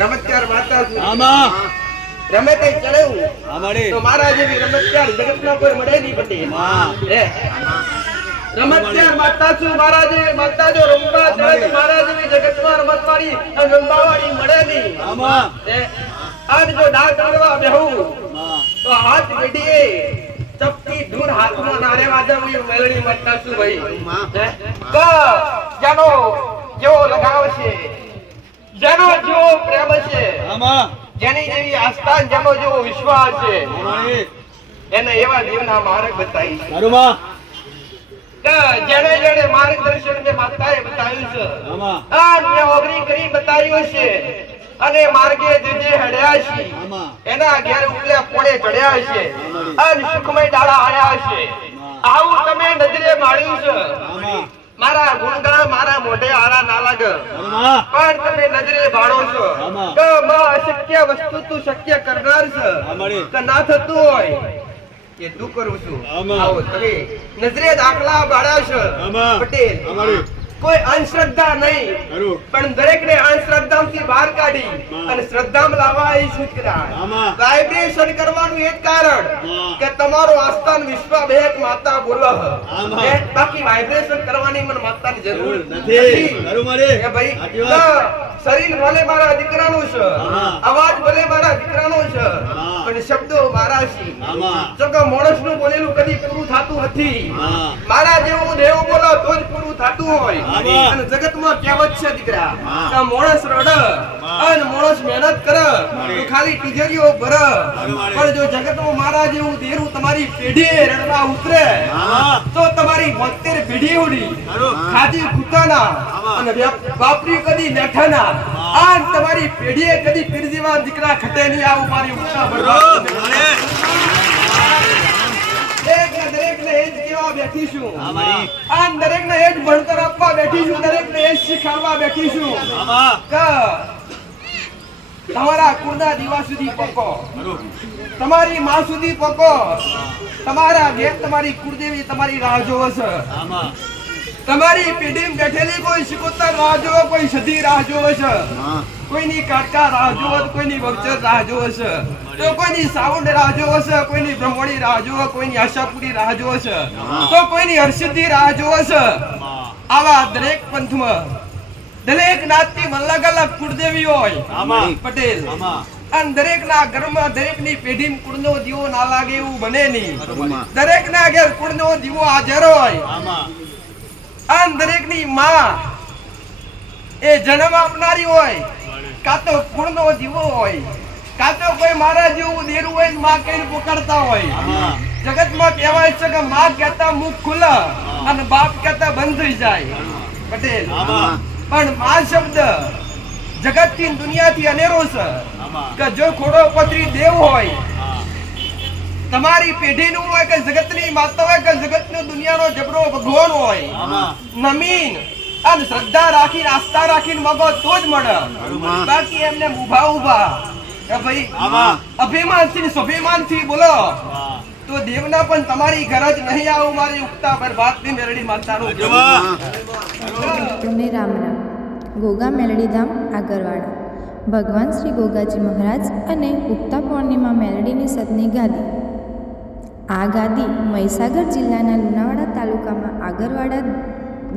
રમત્યાર માતા છું આમાં રમે તે ચડ્યું આમાડે તો મારા જેવી રમત્યાર જગતમાં કોઈ મળે નહીં પટેલ હા હે રમત્યાર માતા છું મારા જેવી માતા જો રમવા ચડે તો મારા જેવી જગતમાં રમતવાળી અને રમવાવાળી મળે નહીં આમાં હે આજ જો ડાળ કરવા બેહું હા તો હાથ વીડીએ ચપટી દૂર હાથમાં નારે વાજા હું મેલડી માતા છું ભાઈ હે તો જાનો જેવો લગાવ છે જેનો જેવો પ્રેમ છે આમાં જેની જેવી આસ્થા જેનો જેવો વિશ્વાસ છે આમાડે એને એવા દેવના માર્ગ બતાવી છે અરુમા કે જેણે જેણે માર્ગદર્શન જે માતાએ બતાવ્યું છે આમાં આ મેં ઓગરી કરી બતાવ્યું છે અને માર્ગે જે હડ્યા છે આમાં એના ઘેર ઉપલે પોળે ચડ્યા છે અને સુખમય ડાળા આયા છે આવું તમે નજરે માળ્યું છે આમાં મારા ગુણગાન મારા મોઢે આરા ના લાગે અરુમા પણ તમે નજરે ભાળો છો આમાં. કે માં અશક્ય વસ્તુ તું શક્ય કરનાર છે આમાડે કે ના થતું હોય એ તું કરું છું આમાં. આવો તમે નજરે દાખલા બાળ્યા છે આમાં. પટેલ આમાડે કોઈ અંધશ્રદ્ધા નહીં અરુ પણ દરેકને અંધશ્રદ્ધામાંથી બહાર કાઢી હા. અને શ્રદ્ધામાં લાવવા એ શીખરા આમાં. વાઇબ્રેશન કરવાનું એક કારણ હા. કે તમારો આસ્થાન વિશ્વ બેક માતા બોલો આમાં. બાકી વાઇબ્રેશન કરવાની મને માતાની જરૂર નથી અરુમાડે એ ભાઈ સાચી વાત. તો શરીર ભલે મારા દીકરાનું છે હા. અવાજ ભલે મારા દીકરાનો છે હા. પણ શબ્દો મારા છે આમાં. જો કે માણસનું બોલેલું કદી પૂરું થતું નથી હા. મારા જેવું દેવ બોલો તો જ પૂરું થતું હોય આમાં. અને જગતમાં કહેવત છે દીકરા હા. કે માણસ રડે અને માણસ મહેનત કરે તો ખાલી તિજોરીઓ ભરે પણ જો જગતમાં મારા જેવું દેરું તમારી પેઢીએ રડવા ઉતરે હા. તો તમારી 72 પેઢી ઉડી અરુ ખાધી કૂતાના અને વાપરી કદી લેઠાના આ તમારી પેઢીએ કદી પીરજીવા દીકરા ખટે નહીં આવું મારી ઉત્સાહ બરબાદ દરેકને એ જ કહેવા બેઠી છું આમાડી આ દરેકને એ જ ભણતર આપવા બેઠી છું દરેકને એ જ શીખવાડવા બેઠી છું આમાં કે તમારા કુળના દીવા સુધી પકો અરુ તમારી માં સુધી પકો તમારા ઘેર તમારી કુળદેવી તમારી રાહ જોવે છે આમાં તમારી પેઢીમાં બેઠેલી કોઈ સિકોતર રાહ જોવે કોઈ સધી રાહ જોવે છે કોઈની કાટકા રાહ જોવે તો કોઈની વગચર રાહ જોવે છે તો કોઈની સાવંડ રાહ જોવે છે કોઈની બ્રહ્મણી રાહ જોવે કોઈની આશાપુરી રાહ જોવે છે તો કોઈની હર્ષિદ્ધિ રાહ જોવે છે આવા દરેક પંથમાં દરેક નાતની અલગ અલગ કુળદેવી હોય આમાં પટેલ આમાં અને દરેકના ઘરમાં દરેકની પેઢીમાં કુળનો દીવો ના લાગે એવું બને નહીં દરેકના ઘેર કુળનો દીવો હાજર હોય આમાં અને દરેકની માં એ જન્મ આપનારી હોય કાં તો કુળનો દીવો હોય કાં તો કોઈ મારા જેવું દેરું હોય ને માં કઈને પોકારતા હોય આમાં જગતમાં કહેવાય છે કે માં કહેતા મુખ ખુલે અને બાપ કહેતા બંધ થઈ જાય પટેલ આમાં પણ માં શબ્દ જગતથી દુનિયાથી અનેરો છે આમાં કે જો ખોડો પત્રી દેવ હોય હા તમારી પેઢીનું હોય કે જગતની માતા હોય કે જગતનો દુનિયાનો જબરો ભગવાન હોય આમાં નમીન અને શ્રદ્ધા રાખીને આસ્થા રાખીને મગો તો જ મળે બાકી એમને ઉભા કે ભાઈ આમાં અભિમાનથી ને સ્વાભિમાનથી બોલો વાહ તો દેવના પણ તમારી ગરજ નહીં આવું મારી ઉક્તા પર વાતની મેરડી માતાનું જવા તમને રામ રામ. ગોગા મેલડીધામ આગરવાડા ભગવાન શ્રી ગોગાજી મહારાજ અને ઉક્તા પૂર્ણિમા મેલડીની સતની ગાદી. આ ગાદી મહીસાગર જિલ્લાના લુણાવાડા તાલુકામાં આગરવાડા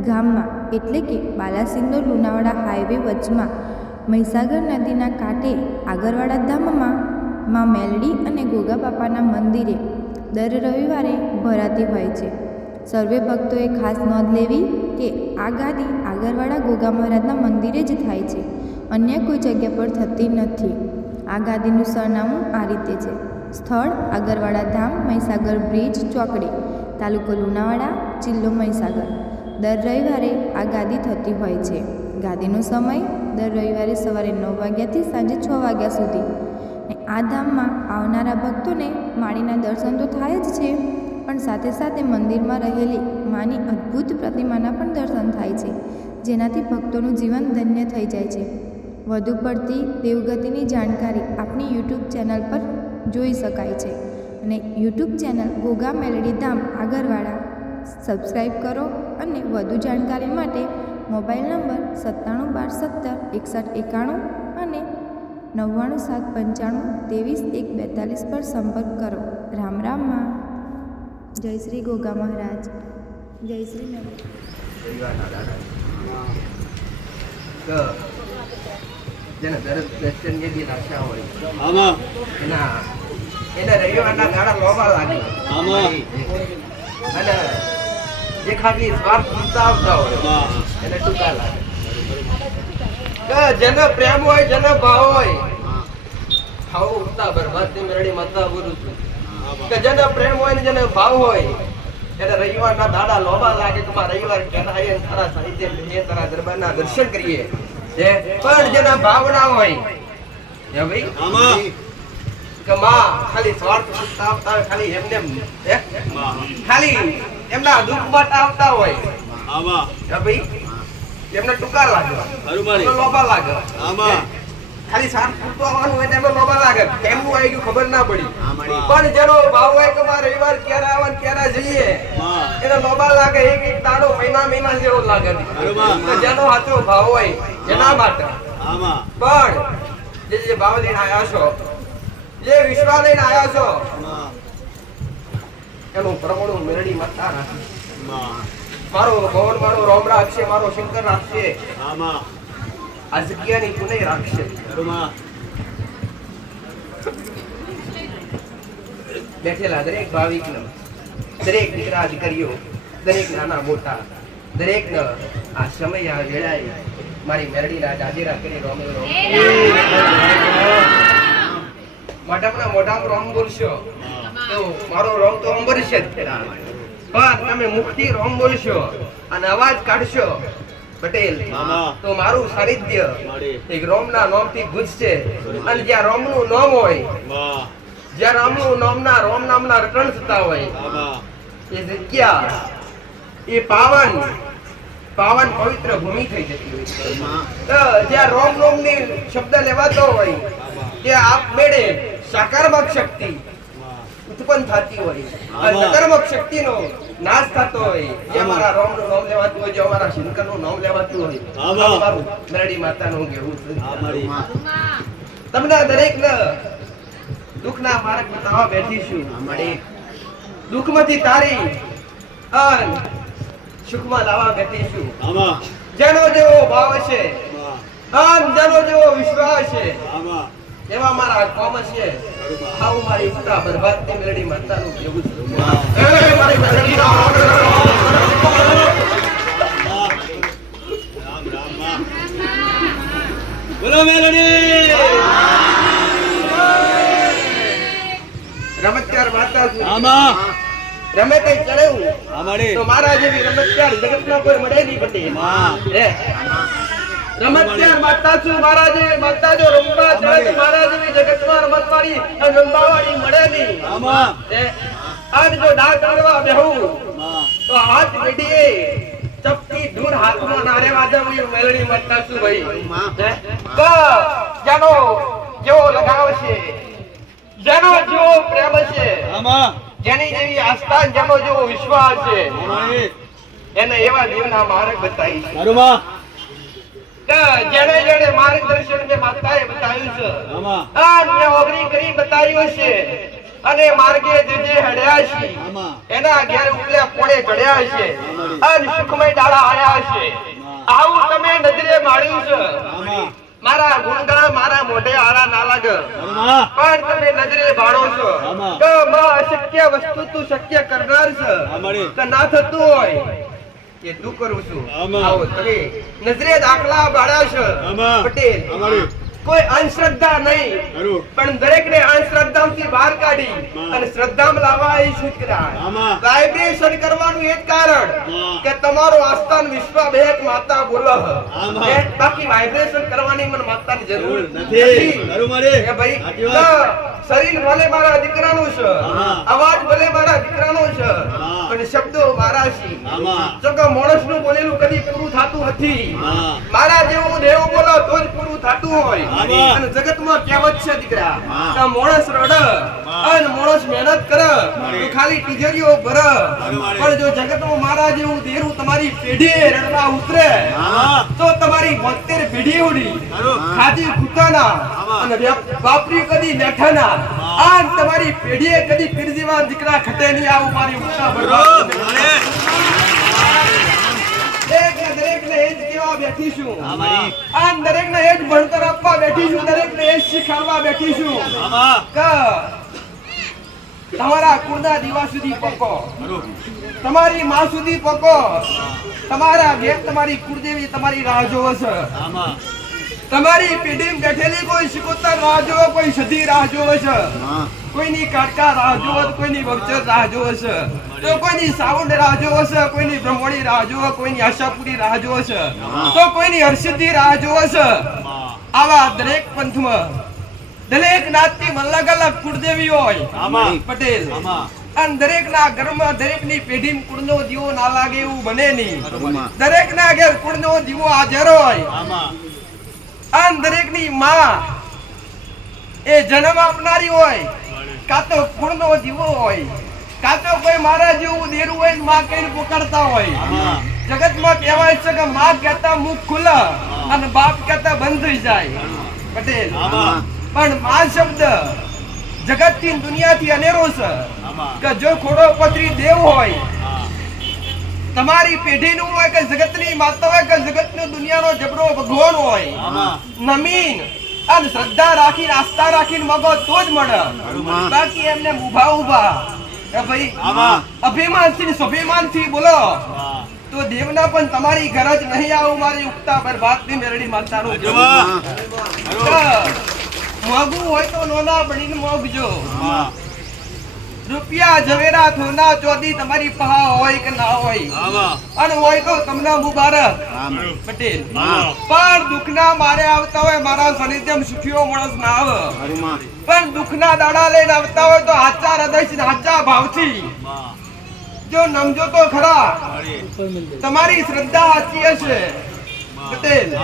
ગામમાં એટલે કે બાલાસિનોર લુણાવાડા હાઈવે વચમાં મહીસાગર નદીના કાંઠે આગરવાડા ધામમાં માં મેલડી અને ગોગા બાપાના મંદિરે દર રવિવારે ભરાતી હોય છે. સર્વે ભક્તોએ ખાસ નોંધ લેવી કે આ ગાદી આગરવાડા ગોગા મહારાજના મંદિરે જ થાય છે, અન્ય કોઈ જગ્યા પર થતી નથી. આ ગાદીનું સરનામું આ રીતે છે: સ્થળ આગરવાડા ધામ, મહીસાગર બ્રિજ ચોકડી, તાલુકો લુણાવાડા, જિલ્લો મહીસાગર. દર રવિવારે આ ગાદી થતી હોય છે. ગાદીનો સમય દર રવિવારે સવારે 9 વાગ્યાથી સાંજે 6 વાગ્યા સુધી. આ ધામમાં આવનારા ભક્તોને માળીના દર્શન તો થાય જ છે, પણ સાથે સાથે મંદિરમાં રહેલી માની અદ્ભુત પ્રતિમાના પણ દર્શન થાય છે, જેનાથી ભક્તોનું જીવન ધન્ય થઈ જાય છે. વધુ પડતી દેવગતિની જાણકારી આપણી યુટ્યુબ ચેનલ પર જોઈ શકાય છે. અને યુટ્યુબ ચેનલ ગોગા મેલડી ધામ આગરવાડા સબસ્ક્રાઈબ કરો. અને વધુ જાણકારી માટે મોબાઈલ નંબર 9712176191 અને 9975932142 પર સંપર્ક કરો. રામ રામ માં. જય શ્રી ગોગા મહારાજ. જય શ્રી મેલડી. જેને દરેક દર્શન ની આશા હોય આમાં એને રવિવારના દાડા લોભા લાગે આમાં અને જે ખાલી સ્વાર્થ પૂરતા આવતા હોય એને ટૂંકા લાગે. જેને પ્રેમ હોય જેને ભાવ હોય ખાવું ઉઠતા બરબાદ ની મેળડી માતા બોલું છું કે જેને પ્રેમ હોય ને જેને ભાવ હોય એને રવિવારના દાડા લોભા લાગે કે રવિવાર કહેવાય તારા સાહિત્ય લઈએ તારા દરબારના દર્શન કરીએ. પણ જેના ભાવના હોય હે ભાઈ આમાં કે માં ખાલી સ્વાર્થ પૂરતા આવતા હોય ખાલી એમને ખાલી એમના દુઃખ માટે આવતા હોય આમાં હે ભાઈ એમને ટૂંકા લાગે ખરું મારી લોભા લાગે આમાં ખાલી સ્વાર્થ પૂરતો આવવાનું હોય એમને લોભા લાગે કેમનું આવી ગયું ખબર ના પડી. પણ જેનો ભાવ હોય કે મારે રવિવાર ક્યારે આવે ને ક્યારે જઈએ એને લોભા લાગે એક એક દાડો મહિના જેવો લાગે. જેનો સાચો ભાવ હોય એના માટે આમાં પણ જે ભાવ લઈને આવ્યા છો જે વિશ્વાસ લઈને આવ્યા છો એનું પ્રમાણ મેળડી માતા રાખે. મારો ભવન મારો રોમ રાખશે મારો શંકર રાખશે આમાં આ જગ્યાની પુનઃ રાખશે. બેઠેલા દરેક ભાવિક દરેક દીકરા દીકરીઓ દરેક નાના મોટા દરેક આ સમય આ વેળાએ મારી મેરડીના જાજેરા કરી રોમ મોઢામાં રોમ બોલશો તો મારો રોમ તો અંબરશે જ પણ તમે મુખથી રોમ બોલશો અને અવાજ કાઢશો પટેલ તો મારું સાનિધ્ય એક રોમના નામથી ગુજશે. અને જ્યાં રોમનું નામ હોય જ્યાં રામનું રોમ નામના રટણ થતા હોય એ જગ્યા એ પાવન પવિત્ર ભૂમિ થઈ જતી હોય. જ્યાં રોમ નામની શબ્દ લેવાતો હોય ત્યાં આપમેળે સકારાત્મક શક્તિ ઉત્પન્ન થતી હોય અને નકારાત્મક શક્તિનો નાશ થતો હોય. જે અમારા રોમનું નામ લેવાતું હોય જે અમારા શંકરનું નામ લેવાતું હોય મારું મેરડી માતાનું કહેવું છે. તમને દરેકને દુઃખના માર્ગ બતાવવા બેઠીશું. દુઃખમાંથી તારી અન સુખમાં લાવવા બેઠીશું. જેનો જેવો ભાવ છે અન જેનો જેવો વિશ્વાસ છે એવા મારા કોમ છે. આવું મારી ઉત્તા બરબાદ ની મેરડી માતાનું કહેવું છે. બોલો મેલડી રમતકાર માતા છું. આમાં રમે કઈ ચડ્યું આમાડી તો મારા જેવી રમતકાર જગતમાં કોઈ મળે નહીં પટેલ. રમતકાર માતા છું. મારા જેવી માતા જો રમવા ચડે તો મારા જેવી જગતમાં રમતવાળી અને રમવાવાળી મળે નહીં. આમાં આજ જો ડાક કરવા બેહું તો હાથ મીડીએ ચપટી દૂર હાથમાં નારે વાજવવી મેલડી માતા છું ભાઈ. જેનો જેવો લગાવ છે જેનો જેવો પ્રેમ છે આમાં જેની જેવી આસ્થા જેનો જેવો વિશ્વાસ છે એને એવા દેવના માર્ગ બતાવી છે. જેને જેને માર્ગદર્શન જે માતાએ બતાવ્યું છે અને ઓગણી કરી બતાવ્યું છે અને માર્ગે જે હડ્યા છે એના ઘેર ઉપલે પોળે ચડ્યા છે અને સુખમય ડાળા આયા છે. આવું તમે નજરે માળ્યું છે. મારા ગુણગાન મારા મોઢે આરા ના લાગે પણ તમે નજરે ભાળો છો કે માં અશક્ય વસ્તુ તું શક્ય કરનાર છે. કે ના થતું હોય એ તું કરું છું. આવો તમે નજરે દાખલા બાળ્યા છે પટેલ. કોઈ અંધશ્રદ્ધા નહીં પણ દરેકને અંધશ્રદ્ધામાંથી બહાર કાઢી અને શ્રદ્ધામાં લાવવા એ શીખરા. વાઇબ્રેશન કરવાનું એક કારણ કે તમારો આસ્થાન વિશ્વ બેક માતા બોલો. બાકી વાઇબ્રેશન કરવાની મને માતાની જરૂર નથી. એ ભાઈ શરીર ભલે મારા દીકરાનું છે અવાજ ભલે મારા દીકરાનો છે પણ શબ્દો મારા છે. જો કે માણસનું બોલેલું કદી પૂરું થતું નથી. મારા જેવું દેવ બોલો તો જ પૂરું થતું હોય. અને જગતમાં કહેવત છે દીકરા કે માણસ રડે અને માણસ મહેનત કરે તો ખાલી તિજોરીઓ ભરે પણ જો જગતમાં મારા જેવું દેરું તમારી પેઢી રડવા ઉતરે તો તમારી 72 પેઢી ઉડી ખાધી કુતાના અને બાપરી કદી લેઠાના આ તમારી પેઢીએ કદી પીરજીવા દીકરા ખટે નહીં આવું મારી ઉત્સાહ બરબાદ દરેકને એ જ કહેવા બેઠી છું આ દરેકને એ જ ભણતર આપવા બેઠી છું દરેકને એ જ શીખવાડવા બેઠી છું કે તમારા કુળના દીવા સુધી પકો તમારી માં સુધી પકો તમારા ઘેર તમારી કુળદેવી તમારી રાહ જોવે છે તમારી પેઢીમાં બેઠેલી કોઈ શિકોતર રાહ જોવે કોઈ સધી રાહ જોવે છે કોઈની કાટકા રાહ જોવે કોઈની બગચર રાહ જોવે છે તો કોઈની સાવંડ રાહ જોવે છે કોઈની બ્રહ્મણી રાહ જોવે કોઈની આશાપુરી રાહ જોવે છે તો કોઈની હર્ષિદ્ધિ રાહ જોવે છે આવા દરેક પંથમાં દરેક નાતની અલગ અલગ કુળદેવી હોય પટેલ અને દરેકના ઘરમાં દરેકની પેઢીમાં કુળનો દીવો ના લાગે એવું બને નહીં દરેકના ઘેર કુળનો દીવો હાજર હોય અને દરેકની માં એ જન્મ આપનારી હોય કાં તો કુળનો દીવો હોય કાં તો કોઈ મારા જેવું દેરું હોય માં કઈને પુકારતા હોય જગતમાં કહેવાય છે કે માં કહેતા મુખ ખુલે અને બાપ કહેતા બંધ થઈ જાય પટેલ પણ માં શબ્દ જગતથી દુનિયાથી અનેરો છે કે જો ખોડો પથરી દેવ હોય તમારી પેઢીનું હોય કે જગતની માતા હોય કે જગતનો દુનિયાનો જબરો ભગવાન હોય નમીન અને શ્રદ્ધા રાખીને આસ્થા રાખીને મગો તો જ મળે બાકી એમને ઉભા એ ભાઈ અભિમાનથી સ્વાભિમાનથી બોલો તો દેવના પણ તમારી ગરજ નહીં આવું મારી ઉગતા બરબાદની મેરડી માતાનું મોગું હોય તો નોના બનીને મોગજો રૂપિયા ઝવેરા થોના ચોદી તમારી પહા હોય કે ના હોય અને હોય તો તમને મુબારક પટેલ પણ દુઃખના મારે આવતા હોય મારા સાનિધ્યમ સુખીઓ માણસ ના આવે પણ દુઃખના દાડા લઈને આવતા હોય તો હાચા હૃદયથી હાચા ભાવથી જો નમજો તો ખરા તમારી શ્રદ્ધા સાચી હશે પટેલ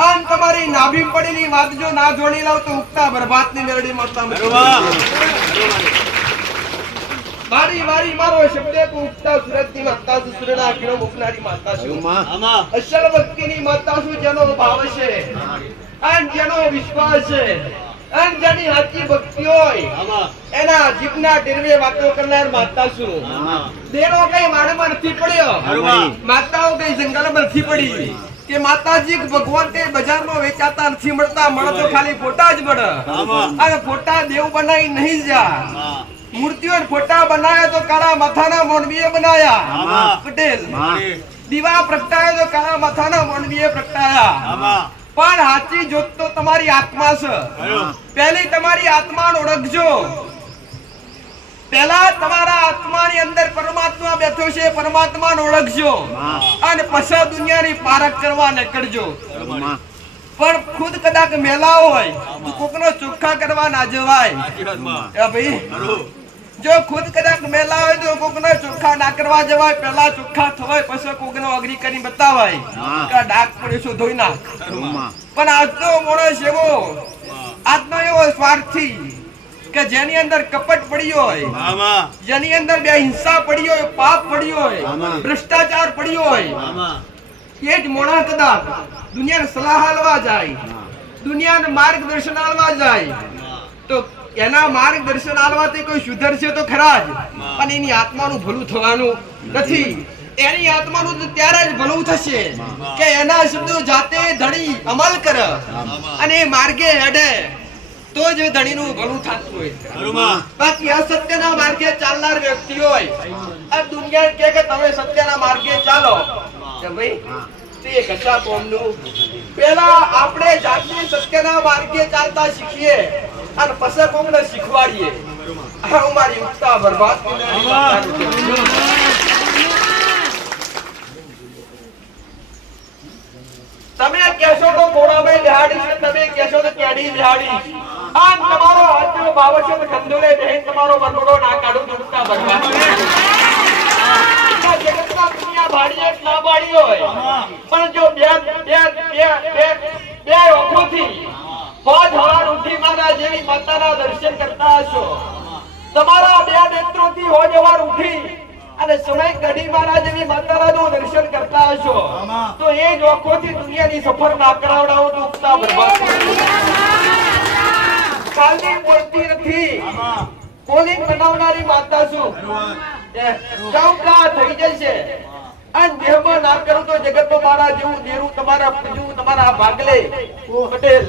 આમ તમારી નાભી પડેલી વાત જો ના જોડી લાવ તો ઉગતા બરબાદની મેરડી માતા મારી વારી મારો શબ્દ કો ઉગતા સુરતની માતા સુરણા કિરણ મુકનારી માતા છું અસલ ભક્તિની માતા છું જેનો ભાવ છે અને જેનો વિશ્વાસ છે અને જેની સાચી ભક્તિ હોય એના જીભના ટેરવે વાતો કરનાર માતા છું દેરો કઈ માણમાં નથી પડ્યો માતાઓ કઈ જંગલમાં નથી પડી કે માતાજી ભગવાન તે બજારમાં વેચાતા નથી મળતા મળે તો ખાલી ફોટા જ મળે અને ફોટા દેવ બનાવી નહીં જા મૂર્તિઓ ફોટા બનાવ્યા તો કાળા માથાના મોણવીએ બનાયા પટેલ દીવા પ્રગટાયો તો કાળા માથાના મોણવીએ પ્રગટાયા પણ સાચી જોત તો તમારી આત્મા છે પહેલી તમારી આત્માને ઓળખજો પહેલા તમારા આત્માની અંદર પરમાત્મા બેઠો છે પરમાત્માને ઓળખજો અને પછી દુનિયાની પારખ કરવા નીકળજો પણ ખુદ કદાચ મેલા હોય તો કોકનો ચોખ્ખા કરવા ના જવાય ભાઈ જો ખુદ કદાચ મેલા હોય તો કોકનો ચોખ્ખા ના કરવા જવાય પહેલા ચોખ્ખા થવાય પછી કોકનો અગ્નિ કરી બતાવાય કે ડાક પડ્યો છો ધોઈ નાખ પણ આજનો માણસ એવો આજનો એવો સ્વાર્થી કે જેની અંદર કપટ પડી હોય જેની અંદર બે હિંસા પડી હોય પાપ પડી હોય ભ્રષ્ટાચાર પડ્યો હોય એ જ મોણા કદાચ દુનિયાને સલાહ આલવા જાય દુનિયાને માર્ગદર્શન આલવા જાય તો એના માર્ગદર્શન આલવાથી કોઈ સુધરશે તો ખરા જ પણ એની આત્માનું ભલું થવાનું નથી એની આત્માનું તો ત્યારે જ ભલું થશે કે એના શબ્દો જાતે ધણી અમલ કરે અને માર્ગે હેડે તો જ ધણીનું ભલું થતું હોય બાકી અસત્યના માર્ગે ચાલનાર વ્યક્તિ હોય આ દુનિયા કે તમે સત્યના માર્ગે ચાલો કે ભાઈ તે કશા કોમનું પહેલા આપણે જાતે સત્યના માર્ગે ચાલતા શીખીએ અને પછી કોમને શીખવાડીએ આ અમારી ઉત્સાહ બરબાદ તમે કહેશો તો ઘોડાભાઈ બિહાડી છે તમે કહેશો તો કેડી બિહાડી આ તમારો આજનો ભાવ છે તો ખંડોલે બહેન તમારો બરબડો ના કાઢું દુખતા બરબાદ જગતના દુનિયા ભાડીએ ના ભાડી હોય પણ જો બે ઓખોથી હોજ હવાર ઉઠી માતા જેવી માતાના દર્શન કરતા હશો તમારા બે નેત્રોથી હોજવાર ઉઠી અને સમય કઢી મહારાજ જેવી માતારાનું દર્શન કરતા હશો તો એ જ ઓખોથી દુનિયાની સફર ના કરાવડાવો તો ઉગતા બરબાદ ખાલી બોલતી નથી બોલિંગ બનાવનારી માતા છું ચૌકા થઈ જશે અને દેહમાં ના કરું તો જગતમાં મારા જેવું દેરું તમારા પૂજવું તમારા ભાગલે પટેલ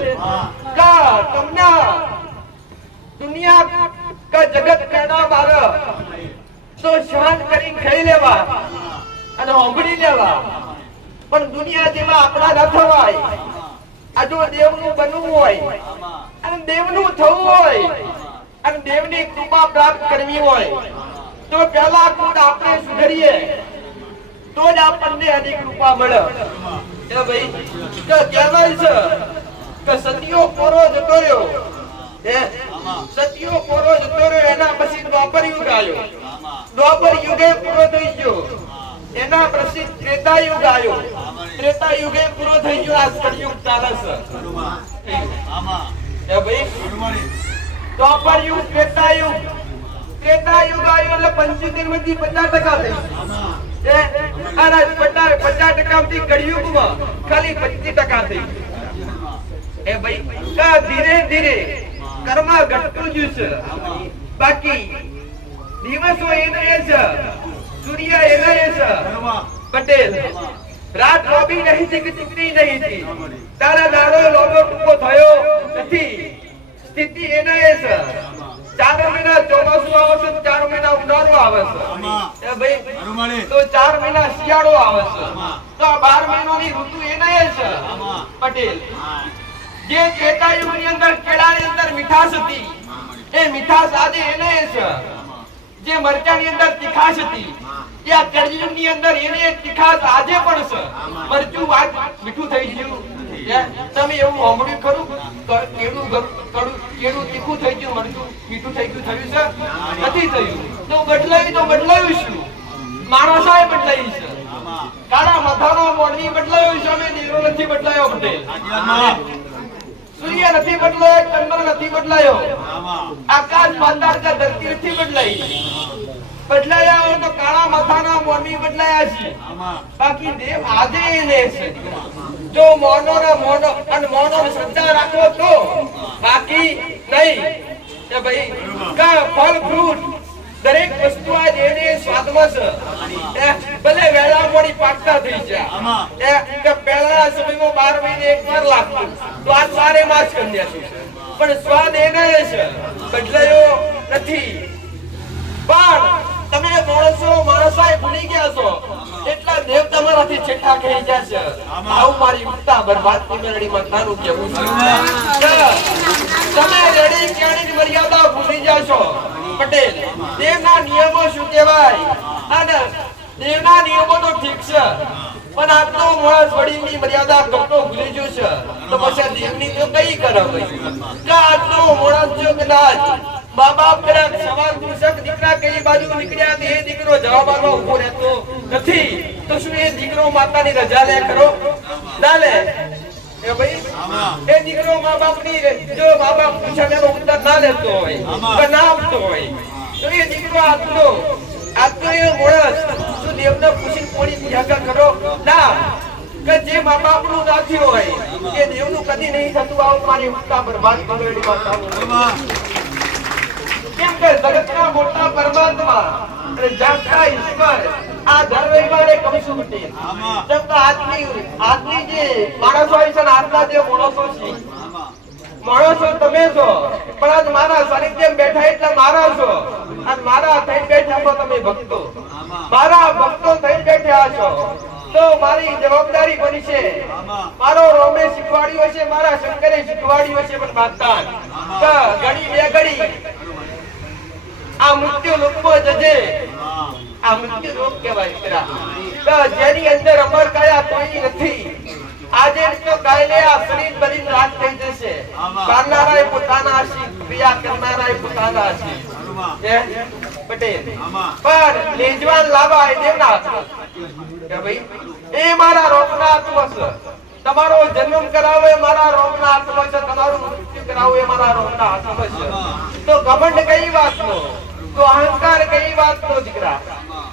કા તમને દુનિયા કા જગત પેડા માર તો શાંત કરીને ખાઈ લેવા અને હોંભળી લેવા પણ દુનિયા જેવા આપણા ન થવાય આ જો દેવનું બનવું હોય અને દેવનું થવું હોય અને દેવની કૃપા પ્રાપ્ત કરવી હોય તો પહેલા ખુદ આપણે સુધરીએ તો જ આપણને એની કૃપા મળે એ ભાઈ કે કહેવાય છે કે સતિયો પોરો જતો રહ્યો સતિયો પોરો જતો રહ્યો એના પછી દ્વાપર યુગ આવ્યો દ્વાપર યુગે પૂરો થઈ ગયો એના પછી ત્રેતા યુગ આવ્યો ત્રેતા યુગે પૂરો થઈ ગયો આ કળિયુગ ચાલે છે એ ભાઈ દ્વાપર યુગ ત્રેતા યુગ આવ્યો એટલે 75 માંથી 50% થઈ અને 50% માંથી કળિયુગમાં ખાલી 25% થઈ એ ભાઈ કા ધીરે ધીરે કર્મ ઘટતું જ છે બાકી દિવસો એને છે સૂર્ય એને છે પટેલ રાત લોબી નહીં છે કે ચૂકતી નહીં છે તારા દાડો લોબો ટૂંકો થયો નથી સ્થિતિ એને છે 4 મહિના ચોમાસું આવે છે 4 મહિના ઉનાળો આવે છે એ ભાઈ તો 4 મહિના શિયાળો આવે છે તો આ 12 મહિનાની ઋતુ એને છે પટેલ જે ત્રેતાયુગની અંદર કેળાની અંદર મીઠાશ હતી એ મીઠાશ આજે એને છે જે મરચાની અંદર તીખાશ હતી એ આ કળિયુગની અંદર એને તીખાશ આજે પણ છે મરચું આજ મીઠું થઈ ગયું તમે એવું સાંભળ્યું ખરું કેળું તીખું થઈ ગયું મરચું મીઠું થઈ ગયું થયું છે નથી થયું તો બદલાયું શું માણસાએ બદલાયું છે કાળા માથાનો મોડવી બદલાયો છે અમે દેરો નથી બદલાયો પટેલ સૂર્ય નથી બદલાયો ચંદ્ર નથી બદલાયો આકાશ પાતાળ કે ધરતી નથી બદલાયા હોય તો કાળા માથાના મોરબી બદલાયા છે બાકી દેવ આજે એને છે જો મોનો અને મોનો શ્રદ્ધા રાખો તો બાકી નહીં કે ભાઈ કા ફળ ફ્રૂટ દરેક વસ્તુ આજ એને સ્વાદમાં છે ભલે વેળા મોડી પાકતા થઈ જાય કે પહેલા સમયમાં 12 મહિને એકવાર લાગતું તો આ 12 માસ કન્યા છે પણ સ્વાદ એને છે બદલાયો નથી પણ તમે માણસાએ ભૂલી ગયા છો એટલા દેવ તમારાથી છેઠા થઈ જશે આવું મારી ઉત્તા બરબાદની મેળડીમાં તારું કેવું છે તમે રેડી ક્યાંની મર્યાદા ભૂલી જાશો પટેલ દેવના નિયમો શું કહેવાય અને દેવના નિયમો તો ઠીક છે પણ આટલો માણસ વડીલની મર્યાદા કરતો ભૂલી ગયો છે તો પછી દેવની તો કઈ કરે ભાઈ કે આટલો માણસ જો કદાચ મા બાપ પેલા સવાલ પૂછક દીકરા કઈ બાજુ નીકળ્યા એ દીકરો જવાબ આપવા ઉભો રહેતો નથી તો શું એ દીકરો માતાની રજા લે ખરો ના લે એ ભાઈ એ દીકરો મા બાપની જો મા બાપ પૂછે એનો ઉત્તર ના લેતો હોય કે ના આપતો હોય તો એ દીકરો આટલો એ મોણસ શું દેવને પૂછીને કોની પૂજા કરો ના કે જે મા બાપનું નથી હોય એ દેવનું કદી નહીં થતું આવું મારી ઉત્તા બરબાદ કરેલી માતા કેમ કે જગતના મોટા પરમાત્મા અને જાગતા ઈશ્વર આ દર રવિવારે કમશું પટેલ જેમ તો આજની જે માણસો હોય છે ને આજના જે માણસો છે માણસો તમે છો પણ આજ મારા સાનિધ્યમ બેઠા એટલે મારા છો અને મારા થઈ બેઠા છો તમે ભક્તો મારા ભક્તો થઈ બેઠા છો તો મારી જવાબદારી બની છે મારો રોમે શીખવાડ્યું હશે મારા શંકરે શીખવાડ્યું હશે પણ માતા ઘડી બે ઘડી આ મૃત્યુ લોકમાં જજે આ મૃત્યુ લોક કહેવાય પેલા જેની અંદર અમર કયા કોઈ નથી આજે તો કાલે આ શરીર બની રાત થઈ જશે કરનારાએ પોતાના આશી ક્રિયા કરનારાએ પોતાના આશી પટેલ પર લેજવાન લાવા એ દેવના કે ભાઈ એ મારા રોગના આત્મા છે તમારો જન્મ કરાવે મારા રોગના આત્મા છે તમારું મૃત્યુ કરાવે મારા રોગના આત્મા છે તો ઘમંડ કઈ વાતનો તો અહંકાર કઈ વાત નો દીકરા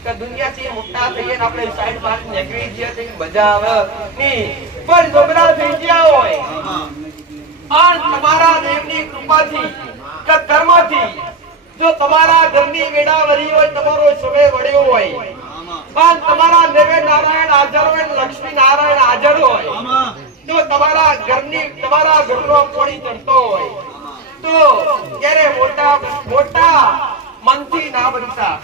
કે દુનિયાથી મોટા થઈએ ને આપણે સાઈડ બાર નીકળી જઈએ તો મજા આવે નહીં, પણ ગોબરા થઈ ગયા હોય આ તમારા દેવની કૃપાથી કે કર્મથી જો તમારા ઘરની વેડાવરી હોય, તમારો સમય વળ્યો હોય, પણ તમારા દેવે નારાયણ હાજર હોય, લક્ષ્મી નારાયણ હાજર હોય, તો તમારા ઘરનો પાણી ચડતો હોય, તો ત્યારે મોટા મનથી ના બનતા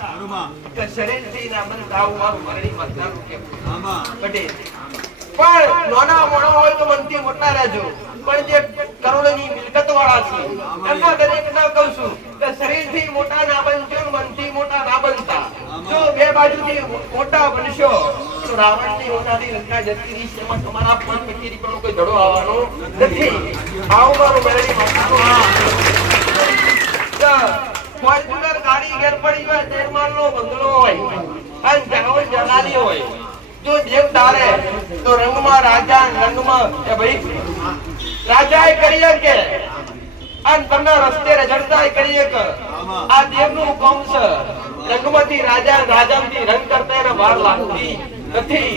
કે શરીરથી ના બનતા, આવું મારું મરણી મતદારું કેમ પટેલ. પણ નાના મોણા હોય તો મનથી મોટા રહેજો, પણ જે કરોડોની મિલકત વાળા છે એમના દરેકને કહું છું કે શરીરથી મોટા ના બનજો, મનથી મોટા ના બનતા. જો બે બાજુથી મોટા બનશો તો રાવણની ઓનાથી લંકા જતી રહી છે, એમાં તમારા પણ કચેરી પર કોઈ ધડો આવવાનો નથી. આવું મારું મેળવી ફોર્ચ્યુનર ગાડી ઘેર પડી હોય, તેરમાલનો બંગલો હોય અને જાવર જલાલી હોય, જો દેવ તારે તો રંગમાં રાજા, રંગમાં એ ભાઈ રાજાએ કરી કે અને તમને રસ્તે રજડતાય કરી કે આ દેવનું કામ છે. રંગમાંથી રાજા, રાજામાંથી રંગ કરતા એને વાર લાગતી નથી,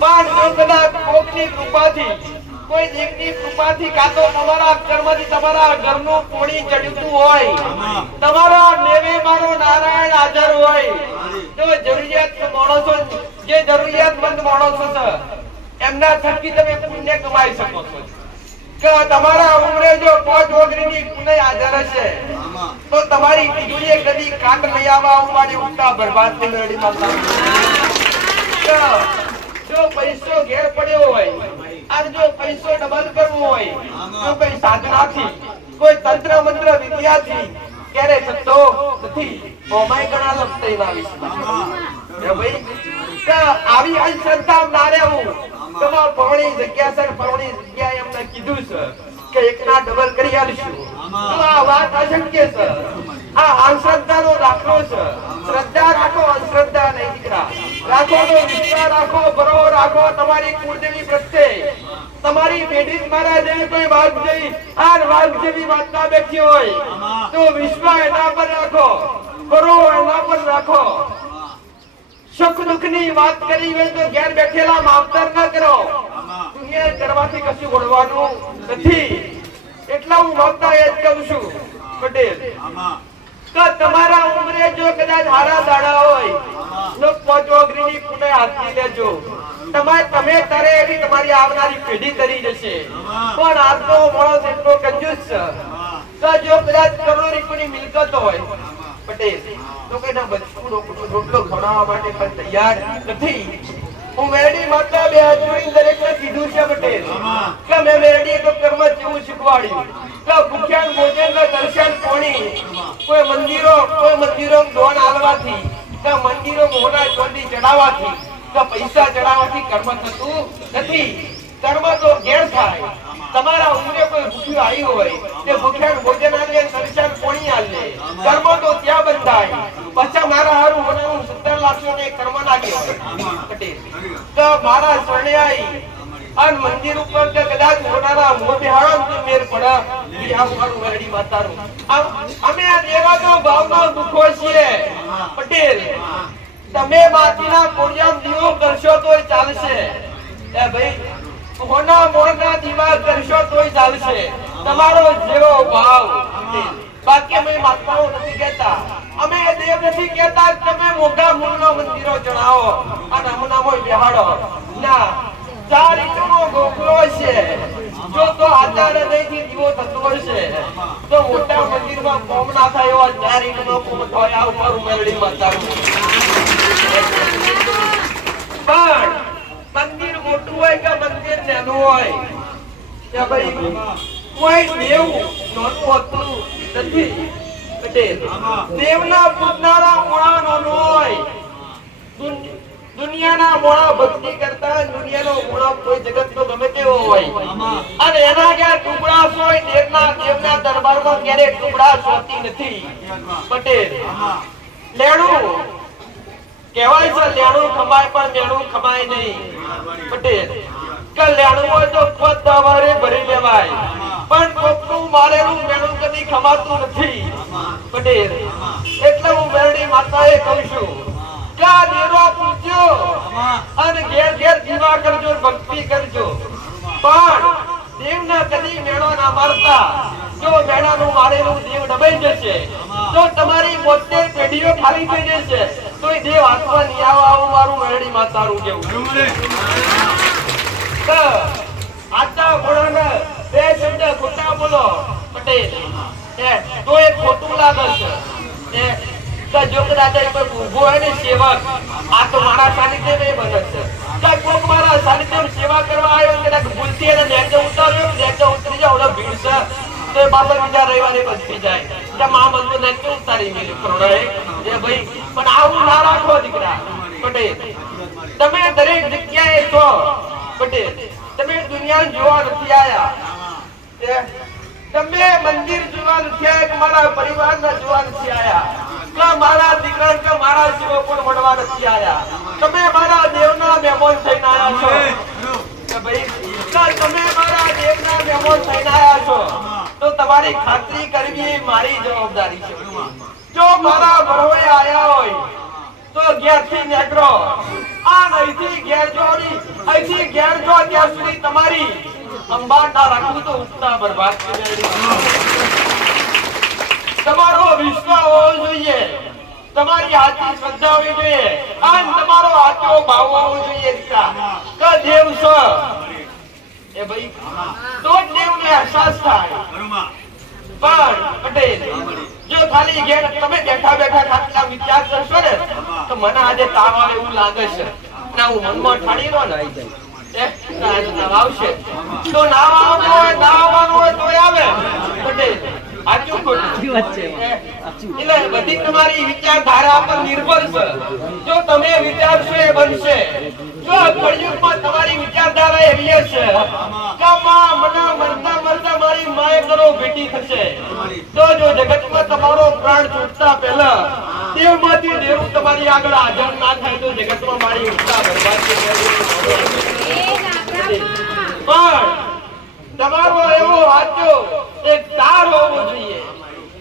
પણ જો કદાચ કોકની કૃપાથી, કોઈ દેવની કૃપાથી કાં તો તમારા કર્મથી તમારા ઘરનું પોણી ચડતું હોય, તમારા નેવે મારો નારાયણ હાજર હોય, તો જરૂરિયાત માણસો, જે જરૂરિયાતમંદ માણસો છે એમના થકી તમે પુણ્ય કમાઈ શકો છો. કે તમારા ઉમરે જો 5 ઓગરીની પુણ્ય હાજર હશે તો તમારી તિજોરીએ કદી કાટ લઈ આવવા ઉપાડી ઉઠતા બરબાદ થઈ મેળી માતા. જો પૈસો ઘેર પડ્યો હોય અને જો પૈસો ડબલ કરવો હોય તો કોઈ સાધનાથી, કોઈ તંત્ર મંત્ર વિદ્યાથી ક્યારે થતો નથી. ઓમાય ઘણા લપતઈ ના વિશ્વાસ કે આવી અંધશ્રદ્ધા ના રહેવું. તમાર પવણી જગ્યા સર પવણી જગ્યા એમને કીધું છે કે એકના ડબલ કરી આલશું, તો આ વાત અશક્ય છે. આ અંધશ્રદ્ધાનો દાખલો છે. શ્રદ્ધા રાખો, અંધશ્રદ્ધા નહીં દીકરા. રાખો તો વિશ્વાસ રાખો, ભરો રાખો તમારી કુળદેવી પ્રત્યે. તમારી પેઢી મારા જેવી કોઈ વાત નહીં, આ વાત જેવી વાત ના બેઠી હોય તો વિશ્વાસ એના પર રાખો, ભરો એના પર રાખો. સુખ દુઃખ ની વાત કરી હોય તો ઘેર બેઠેલા માવતર ન કરો. દુનિયા કરવાથી કશું વળવાનું નથી. એટલા હું માગતા એ જ કહું છું પટેલ કે તમારા ઉંમરે જો કદાચ હારા દાડા હોય તો 5 ઓગરીની પુણે હાથની લેજો. તમે તરે એવી તમારી આવનારી પેઢી તરી જશે. પણ આજનો માણસ એટલો કંજૂસ છે કે જો કદાચ કરોડો રૂપિયાની મિલકત હોય પટેલ તો કઈના બચકું રોટલો ખવડાવવા માટે પણ તૈયાર નથી. હું મેરડી માતા બે હાથ જોડીને દરેકને કીધું છે પટેલ કે મેં મેરડી તો કર્મ જેવું શીખવાડ્યું કે ભૂખ્યાન ભોજન દર્શન કોણી, કોઈ મંદિરો દોન આલવાથી, કે મંદિરો મોહના ચોંડી ચડાવવાથી, કે પૈસા ચડાવવાથી કર્મ થતું નથી. કર્મ તો ઘેર થાય. તમારા ઉંમરે કોઈ ભૂખ્યું આવ્યું હોય તે ભૂખ્યાન ભોજન આલે, દર્શન કોણી આલે, કર્મ તો ત્યાં બંધાય. પછી મારા હારું હું 17 લાખનો ને કર્મ લાગ્યો પટેલ તો મારા શરણે આવી અને મંદિર ઉપર કે કદાચ મોટાના મોં બેહાડો તો મેર પડે. આ મારું મેરડી માતાનું અમે આ દેવાનો ભાવનો દુખો છીએ પટેલ. તમે માટીના કોડિયામ દીવો કરશો તોય ચાલશે. એ ભાઈ હોના મોરના દીવા કરશો તોય ચાલશે. તમારો જેવો ભાવ. બાકી અમે મહાત્માઓ નથી કહેતા, અમે દેવ નથી કહેતા. તમે મોટા મૂળનો મંદિરો જણાવો અને હમણાં બેહાડો ના. 4 ઈંટનો ગોખલો છે જો તો આચાર હૃદયથી દીવો થતો હશે તો મોટા મંદિરમાં કોમ ના થાય એવા 4 ઈંટનો કોમ થાય. આ ઉપર મેરડી માતાનું પણ મંદિર મોટું હોય કે મંદિર નાનું હોય કે ભાઈ કોઈ દેવ નાનું હોતું નથી પટેલ. દેવના પૂજનારા મોણા નાનો હોય. દુનિયાના મોણા ભક્તિ કરતા દુનિયાનો મોણા કોઈ જગતનો ગમે તેવો હોય અને એના ક્યાં ટુકડા હોય. દેવના દરબારમાં ક્યારે ટુકડા હોતી નથી પટેલ. લેણું કહેવાય છે લેણું ખમાય પણ લેણું ખમાય નહીં પટેલ. કે લેણું હોય તો પદાવારે ભરી લેવાય પણ કોકનું મારેલું લેણું કદી ખમાતું નથી પટેલ. એટલે હું મેરડી માતાએ કહું છું કે આ દેરો પૂજ્યો અને ઘેર ઘેર દીવા કરજો, ભક્તિ કરજો, પણ દેવને કદી મેળો ના મારતા. જો મેળાનું મારેલું દેવ ડબાઈ જશે તો તમારી 72 પેઢીઓ ખાલી થઈ જશે, તો એ દેવ હાથમાં નહીં આવે. આવું મારું મેરડી માતાનું કેવું. તો આતા ઘોડાને બે શબ્દ ખોટા બોલો પટેલ, તો એ ખોટું લાગે છે. જો કદાચ કોઈ ઊભો હોય ને સેવક, આ તો મારા સાનિધ્યમાં એ બને છે. કોક મારા સાનિધ્યમાં સેવા કરવા આવ્યો, કદાચ ભૂલથી એને નેચે ઉતાર્યો, નેચે ઉતરી જાય, ઓલો ભીડ છે તો એ બાપા બીજા રવિવારે બચી જાય. ત્યાં મા બધું નેચે ઉતારી મેલ્યું કરોડે. એ ભાઈ પણ આવું ના રાખો દીકરા પટેલ. તમે દરેક જગ્યાએ છો પટેલ, તમે દુનિયા જોવા નથી આયા, તમે મંદિર જોવા નથી આયા, કે મારા પરિવારના જોવા નથી આયા, કે મારા દીકરા કે મારા જીવો પણ મળવા નથી આયા. તમે મારા દેવના મહેમાન થઈને આયા છો કે ભાઈ, તમે મારા દેવના મહેમાન થઈને આયા છો, તો તમારી ખાતરી કરવી મારી જવાબદારી છે. જો મારા ભરોએ આયા હોય તો ઘેરથી નીકળો. આ અહીંથી ઘેર જોડી, અહીંથી ઘેર જો ત્યાં સુધી તમારી અંબાર ના રાખવું તો ઉઠતા બરબાદ થઈ જાય. તમારો વિશ્વાસ હોવો જોઈએ, તમારી સાચી શ્રદ્ધા હોવી જોઈએ, અને તમારો સાચો ભાવ હોવો જોઈએ કે દેવ છે એ ભાઈ, તો જ દેવને અહેસાસ થાય. પણ પટેલ, જો ખાલી ઘેર તમે બેઠા બેઠા ખાટલા વિચાર કરશો ને, તો મને આજે તાવ આવે એવું લાગે છે, ના હું મનમાં ઠાડી નો ને આવી જાય આવશે તો ના આવવાનું હોય તો આવે પટેલ. સાચું ખોટું એટલે બધી તમારી વિચારધારા પર નિર્ભર છે. જો તમે વિચારશો એ બનશે. જો કળિયુગમાં તમારી વિચારધારા એવી છે કે મને મરતા મરતા મારી માએ કરો ભેટી થશે, તો જો જગતમાં તમારો પ્રાણ છૂટતા પહેલા દેવમાંથી દેવ તમારી આગળ હાજર ના થાય તો જગતમાં મારી ઉઠતા બરબાદ થઈ જાય. પણ તમારો એવો સાચો એક તાર હોવો જોઈએ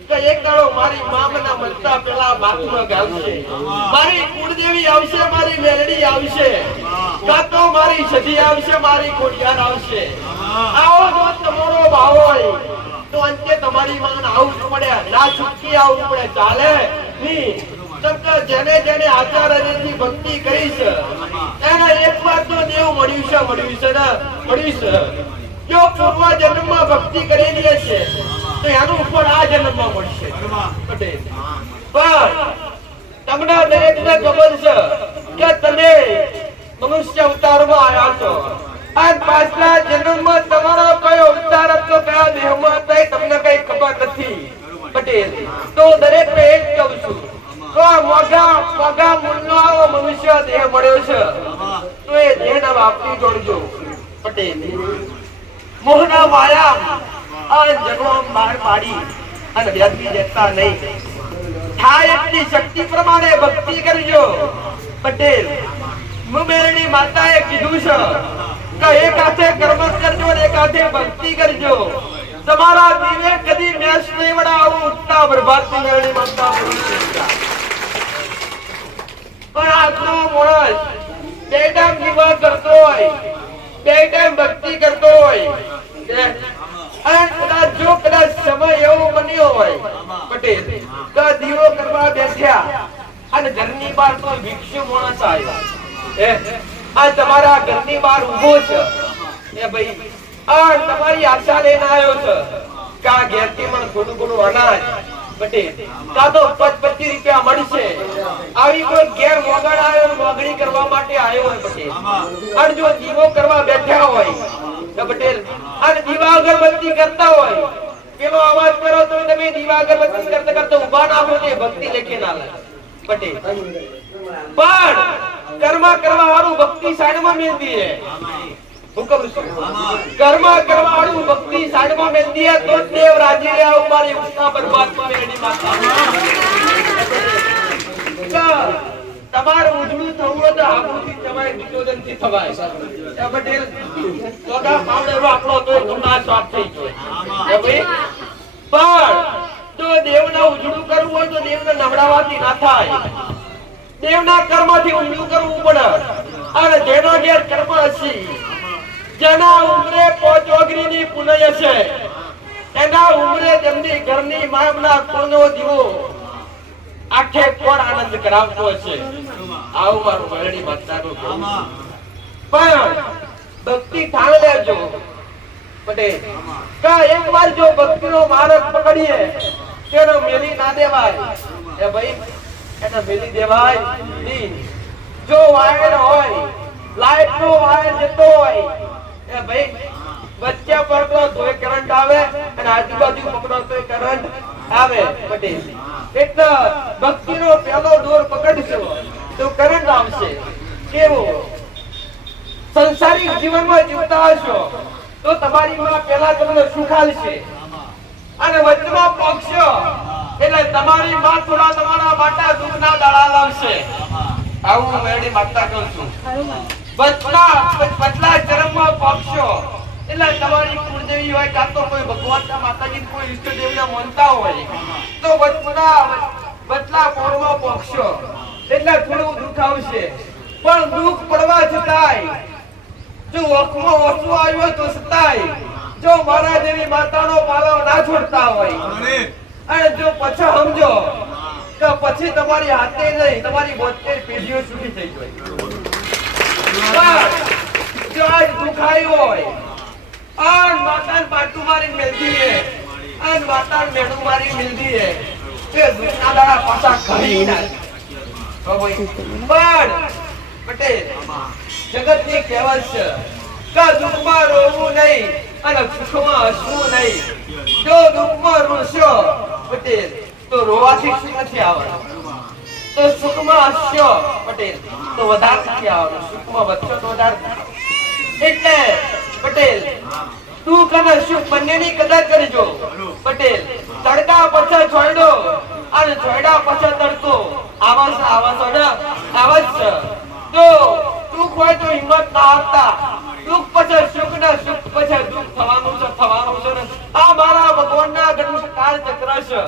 કે એક દાડો મારી મામના મરતા પેલા બાથમાં ગાવશે, મારી કુળદેવી આવશે, મારી મેલડી આવશે, કાં તો મારી સધી આવશે, મારી ખોડિયાર આવશે. આવો જો તમારો ભાવ હોય તો અંતે તમારી માં આવું પડે, ના છૂટકી આવું પડે, ચાલે નહીં. જેને જેને આચાર્યથી ભક્તિ કરી છે એને એકવાર તો દેવ મળ્યું છે ને મળ્યું છે. જો પૂર્વ જન્મમાં ભક્તિ કરેલી હશે તો એનું ફળ આ જન્મમાં મળશે પટેલ. પણ તમને દરેકને ખબર છે કે તમે મનુષ્ય અવતારમાં આવ્યા છો, અને પાછલા જન્મમાં તમારો કયો અવતાર હતો, કયા દેહમાં હતો, તમને કઈ ખબર નથી પટેલ. તો દરેક ને એક કહું છું, તો મોગા મૂળનો આવો મનુષ્ય દેહ મળ્યો છે, તો એ દેહને વાપરી જોડજો પટેલ. મોહના માયા આ જગો બહાર પાડી અને વ્યાપી દેતા નહીં. થાય એટલી શક્તિ પ્રમાણે ભક્તિ કરજો પટેલ. મેરડી માતાએ કીધું છે કે એક હાથે કર્મ કરજો અને એક હાથે ભક્તિ કરજો. તમારા દીવે કદી મેષ નહીં વડાવું ઉઠતા બરબાદ થી મેરડી માતા. પણ આજનો માણસ બે ટાઈમ દીવા કરતો હોય, બે ટાઈમ ભક્તિ કરતો હોય, જો કદાચ સમય એવો બન્યો હોય પટેલ કે દીવો કરવા બેઠ્યા અને ઘરની બહાર કોઈ ભિક્ષુ માણસ આવ્યો, આ તમારા ઘરની બહાર ઉભો છે, એ ભાઈ આ તમારી આશા લઈને આવ્યો છે કે આ ઘેરથી મને થોડું ઘણું અનાજ પટેલ કાં તો 25 રૂપિયા મળશે. આવી કોઈ ઘેર મોગણ આવ્યો, મોગણી કરવા માટે આવ્યો હોય પટેલ, અને જો દીવો કરવા બેઠા હોય તો પટેલ અને દીવા અગરબત્તી કરતા હોય, પેલો અવાજ કરો તો તમે દીવા અગરબત્તી કરતા કરતા ઉભા ના હો, તે ભક્તિ લેખે ના લે પટેલ. પણ કર્મ કરવા વાળું ભક્તિ સાઈડમાં મેલ દીએ, હુકમ કર્મ કરવા વાળું ભક્તિ સાઈડમાં મેલ દીએ તો દેવ રાજી રહ્યા ઉમારી ઉઠા બરબાદ મેરડી માતા. તમારું ઉજળું થવું હોય તો આબુથી થવાય, નિકોદન થી થવાય પટેલ. સોગા પાવડેરો આપણો તો ઘણા સ્વાપ થઈ ગયો. પણ જો દેવના ઉજળું કરવું હોય તો દેવને બીવડાવાથી ના થાય. દેવના કર્મથી ઊંડું કરવું પડે. અને જેના ઘેર કર્મ હશે, જેના ઉમરે પોચોગરીની પુનય છે, એના ઉમરે તેમની ઘરની મામના કોનો દીવો આખે કોણ આનંદ કરાવતો હશે. આવું મારું મેરડી માતાનું કહેવું. પણ ભક્તિ ઠાણ લેજો પટેલ. કા એકવાર જો ભક્તિનો માર્ગ પકડીએ તેનો મેલી ના દેવાય. એ ભાઈ એને મેલી દેવાય નહીં. જો વાયર હોય, લાઈટ નો વાયર જતો હોય, એ ભાઈ વચ્ચે પડતો તોય કરંટ આવે અને આજુબાજુ પકડો તોય કરંટ આવે પટેલ. એટલે ભક્તિનો પહેલો દોર પકડશો તો કરંટ આવશે. કેવું સંસારિક જીવનમાં જીવતા હશો તો તમારી માં પહેલા તમને સુખ આલશે અને વચમાં પક્ષો એટલે તમારી માં થોડા તમારા માટે દુઃખના દાડા લાવશે. આવું હું મેરડી માગતા કહું છું. બચલા ચરમમાં પક્ષો એટલે તમારી કુળદેવી હોય કાં તો કોઈ ભગવાન માતાજી કોઈ ઈષ્ટદેવને માનતા હોય તો બચલા પોરમાં પક્ષો એટલે થોડું દુઃખ આવશે. પણ દુઃખ પડવા છતાંય જો ઓખમાં ઓછું આવ્યો તો છતાંય જો મારા દેવી માતાનો પાલવ ના છોડતા હોય અને જો પછી સમજો કે પછી તમારી હાથે નહીં તમારી 72 પેઢીઓ છૂટી થઈ જાય. જો આજ દુઃખ આવ્યો હોય આન માતાને પાટું મારી મેલદી હે, આન માતાને મેણું મારી મેલદી હે, તે દુઃખના દાડા પાછા ખરી ના. પણ પટેલ જગતની કહેવત છે કે દુઃખમાં રોવું નહીં અને સુખમાં હસવું નહીં. જો દુઃખમાં રોશો પટેલ તો રોવાથી સુખ નથી આવવાનું, તો સુખમાં હસશો પટેલ તો વધારે નથી આવવાનું, સુખમાં વધશો તો વધારે. એટલે પટેલ દુઃખ અને સુખ બંનેની કદર કરજો પટેલ. તડકા પછી છોડો અને છોડ્યા પછી તડકો આવાસ છે. જો દુઃખ હોય તો હિંમત ના હારતા. દુઃખ પછી સુખ ને સુખ પછી દુઃખ થવાનું છે. આ મારા ભગવાનના કાળ ચક્ર છે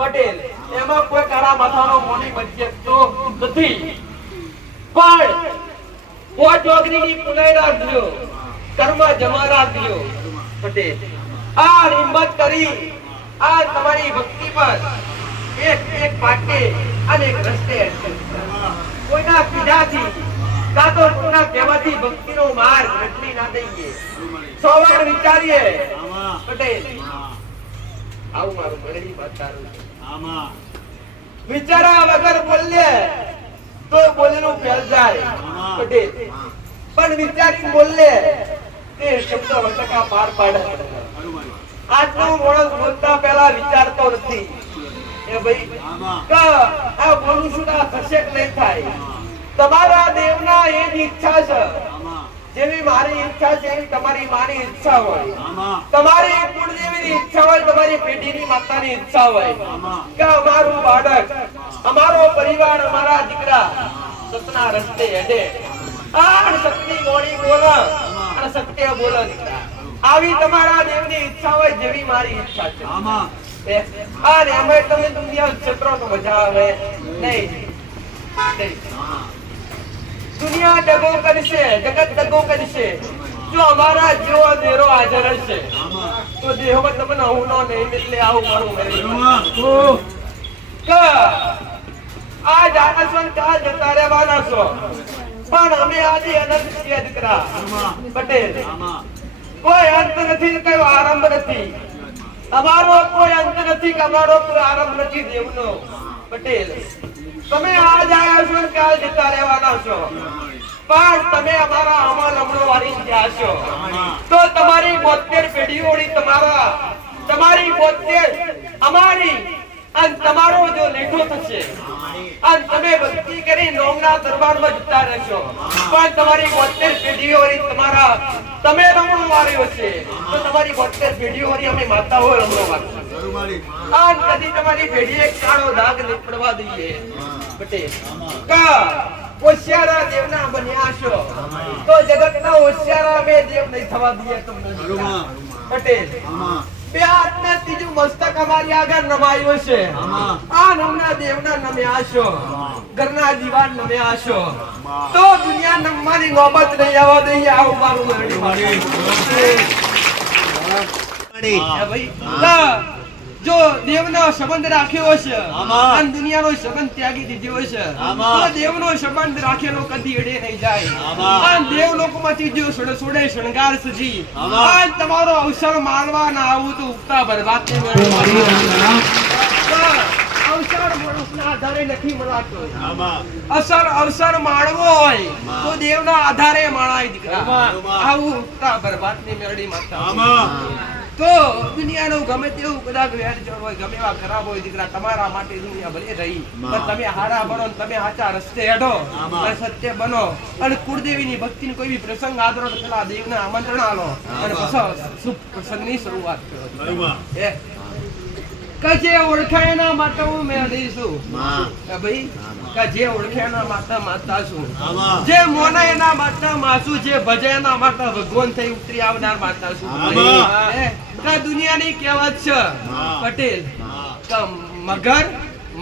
પટેલ. એમાં કોઈ કાળા માથાનો મોની મધ્ય તો નથી. પણ પોચોગરીની પુનઃ રાખજો, કર્મ જમા રાખજો પટેલ. આ હિંમત કરી આ તમારી ભક્તિ પર એક પાટે અને એક રસ્તે કોઈના પીડાથી કાં તો કોઈના કહેવાથી ભક્તિનો માર્ગ બદલી ના દઈએ. 100 વાર વિચારીએ પટેલ. આવું મારું મેરડી માતાનું છે. વિચારા વગર બોલીએ તો બોલેલું ફેલ જાય પટેલ. પણ વિચારી બોલે તે શબ્દ વટકા પાર પાડે. આજનો માણસ બોલતા પહેલા વિચારતો નથી. એ ભાઈ કે આ બોલું છું આ થશે કે નહીં થાય. તમારા દેવના એ જ ઈચ્છા છે. જેવી મારી ઈચ્છા છે એવી તમારી માની ઈચ્છા હોય, તમારી કુળદેવીની ઈચ્છા હોય, તમારી પેઢીની માતાની ઈચ્છા હોય કે અમારું બાળક, અમારો પરિવાર, અમારા દીકરા સતના રસ્તે હેડે. આ સત્ય મોડી બોલે અને સત્ય બોલે દીકરા. આવી તમારા દેવની ઈચ્છા હોય જેવી મારી ઈચ્છા છે. અને અમે તમે દુનિયા ક્ષેત્રો તો મજા આવે નહીં. દુનિયા દગો કરશે, જગત દગો કરશે. જો અમારા જેવો દેરો હાજર હશે તો દેહમાં તમને હું નો નહીં. એટલે આવું મારું કે આ જાણસન કાલ જતા રહેવાના છો. પણ અમે આજે અનંત છીએ દીકરા પટેલ. કોઈ અંત નથી, કોઈ આરંભ નથી. અમારો કોઈ અંત નથી કે અમારો કોઈ આરંભ નથી દેવનો પટેલ. તમે આજ આયા છો ને કાલ જતા રહેવાના છો. પણ તમે અમારા અમલ અમળો વાળી ગયા છો તો તમારી 72 પેઢીઓની તમારી 72 અમારી અને તમારો જો લેઠો થશે અને તમે ભક્તિ કરી નોમના દરબારમાં જતા રહેશો. પણ તમારી 72 પેઢીઓની તમે રમણો માર્યો છે તો તમારી 72 પેઢીઓની અમે માતાઓ રમણો મારશું. અને કદી તમારી પેઢી એક કાળો દાગ નહીં પડવા દઈએ પટેલ. હોશિયારા દેવના બન્યા છો તો જગતના હોશિયારા અમે દેવ નહીં થવા દઈએ તમને પટેલ. બે હાથને ત્રીજું મસ્તક અમારી આગળ નમાયું છે. આમાં. આ નમના દેવના નમ્યા છો, ઘરના દીવાન નમ્યા છો, તો દુનિયા નમવાની નોબત નહીં આવવા દઈએ. આવું મારું મેરડી ભાઈ. તો જો દેવનો સંબંધ રાખ્યો હશે આમાં. અને દુનિયાનો સંબંધ ત્યાગી દીધો હશે આમાં. તો દેવનો સંબંધ રાખેલો કદી એડે નહીં જાય. આમાં. આ દેવલોકમાંથી જો સોડે શણગાર સજી આમાં. આ તમારો અવસર માણવા ના આવું તો ઉગતા બરબાદ ને અવસર મનુષ્યના આધારે નથી મળાતો. આમાં. અવસર માણવો હોય તો દેવના આધારે માણાય દીકરા. આમાં. આવું ઉગતા બરબાદ ની મેરડી માતા. આમાં. તો દુનિયાનું ગમે તેવું કદાચ વેરજોડ હોય, ગમે એવા ખરાબ હોય દીકરા, તમારા માટે દુનિયા ભલે રહી, પણ તમે હારા બનો ને તમે સાચા રસ્તે હેડો અને સત્ય બનો અને કુળદેવીની ભક્તિનો કોઈ બી પ્રસંગ આદરો તો પેલા દેવને આમંત્રણ આલો અને પછી શુભ પ્રસંગની શરૂઆત કરો. આમાં. એ કે જે ઓળખાય એના માટે હું મેળવી છું કે ભાઈ, કે જે ઓળખે એના માટે માતા છું, આમાં. જે મોને એના માટે માસું, જે ભજે એના માટે ભગવાન થઈ ઉતરી આવનાર માતા છું. આમાં. એ કે દુનિયાની કહેવત છે પટેલ કે મગર,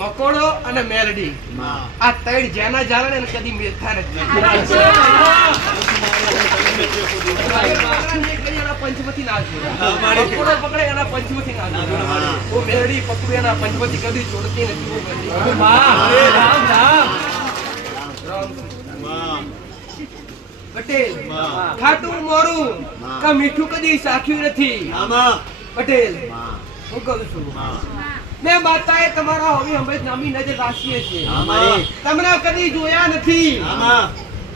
મકોડો અને મેરડી આ ત્રણ જેના જાણે ને કદી મેથા નથી. પંચમતી ના છે. મકોડો પકડે એના પંચમતી ના છે. ઓ મેરડી પકડે એના પંચમતી કદી છોડતી નથી. ઓ મેરડી. રામ રામ આમાં. પટેલ વાહ. ખાટું મોરું કે મીઠું કદી સાખ્યું નથી. આમાં. પટેલ હું કહું છું, આમાં. મેં માતાએ તમારા હોવી હંમેશ નામી નજર રાખીએ છીએ. આમાં. તમને કદી જોયા નથી આમાં.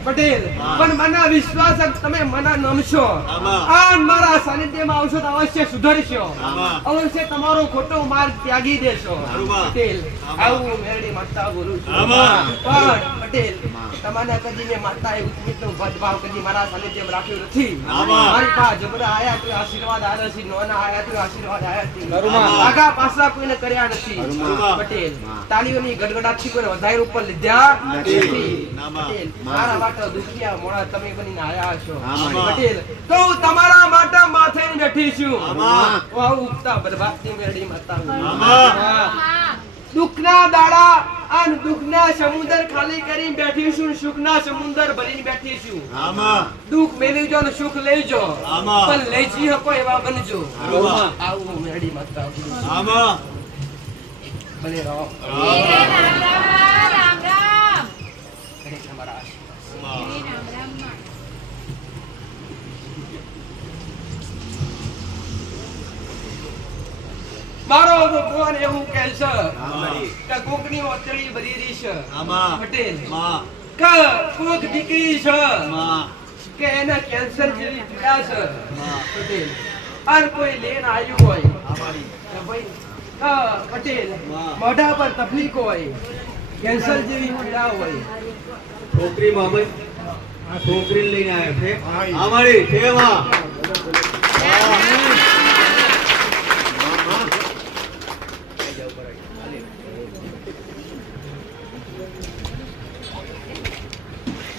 પટેલ, પણ મને વિશ્વાસ છે કે તમે મને નમશો આમાં. આ મારા સાનિધ્યમાં આવશો તો અવશ્ય સુધરશો, આમાં. અવશ્ય તમારો ખોટો માર્ગ ત્યાગી દેશો. આમાં. પટેલ આમાં. આવું મેરડી માતા બોલું છું. આમાં. પણ પટેલ તમને કદી મેં માતાએ ઉત્મિતનો ભદભાવ કદી મારા સાનિધ્યમાં રાખ્યો નથી. આમાં. મારી પાસે જબરા આયા તો આશીર્વાદ આયા છે, નોના આયા તો આશીર્વાદ આયા છે. આમાં. આગા પાછા કોઈને કર્યા નથી. આમાં. પટેલ તાળીઓની ગડગડાટથી કોઈને વધારે ઉપર લીધા નથી. આમાં. પટેલ મારા માટે દુખિયા મોણા તમે બનીને આયા છો. આમાં. પટેલ તો હું તમારા માટે માથે બેઠી છું. આમાં. હું આવું ઉગતા બરબાદની મેરડી માતા છું. આમાં. હા. દુઃખના દાડા અને દુઃખના સમુદ્ર ખાલી કરીને બેઠી છું, સુખના સમુદ્ર ભરીને બેઠી છું. આમાં. દુઃખ મેળવજો ને સુખ લેજો, આમાં. પણ લઈ જી શકો એવા બનજો. આમાં. આવું મેરડી માતા છું. આમાં. ભલે રહો. આમાં. ઘડીક તમારા આશીર્વાદ. મારો ભગવાન એવું કહે છે આમાં. કે કોકની ઓતળી ભરી રહી છે. આમાં. પટેલ આમાં. કે કોક દીકરી છે આમાં. કે એને કેન્સર જેવી પીડા છે. આમાં. પટેલ અને કોઈ લેન આવ્યું હોય આમાં. કે ભાઈ કે પટેલ વાહ. મોઢા પર તકલીફ હોય, કેન્સર જેવી પીડા હોય, છોકરી મામા આ છોકરી લઈને આવ્યો છે. અમારી સેવા.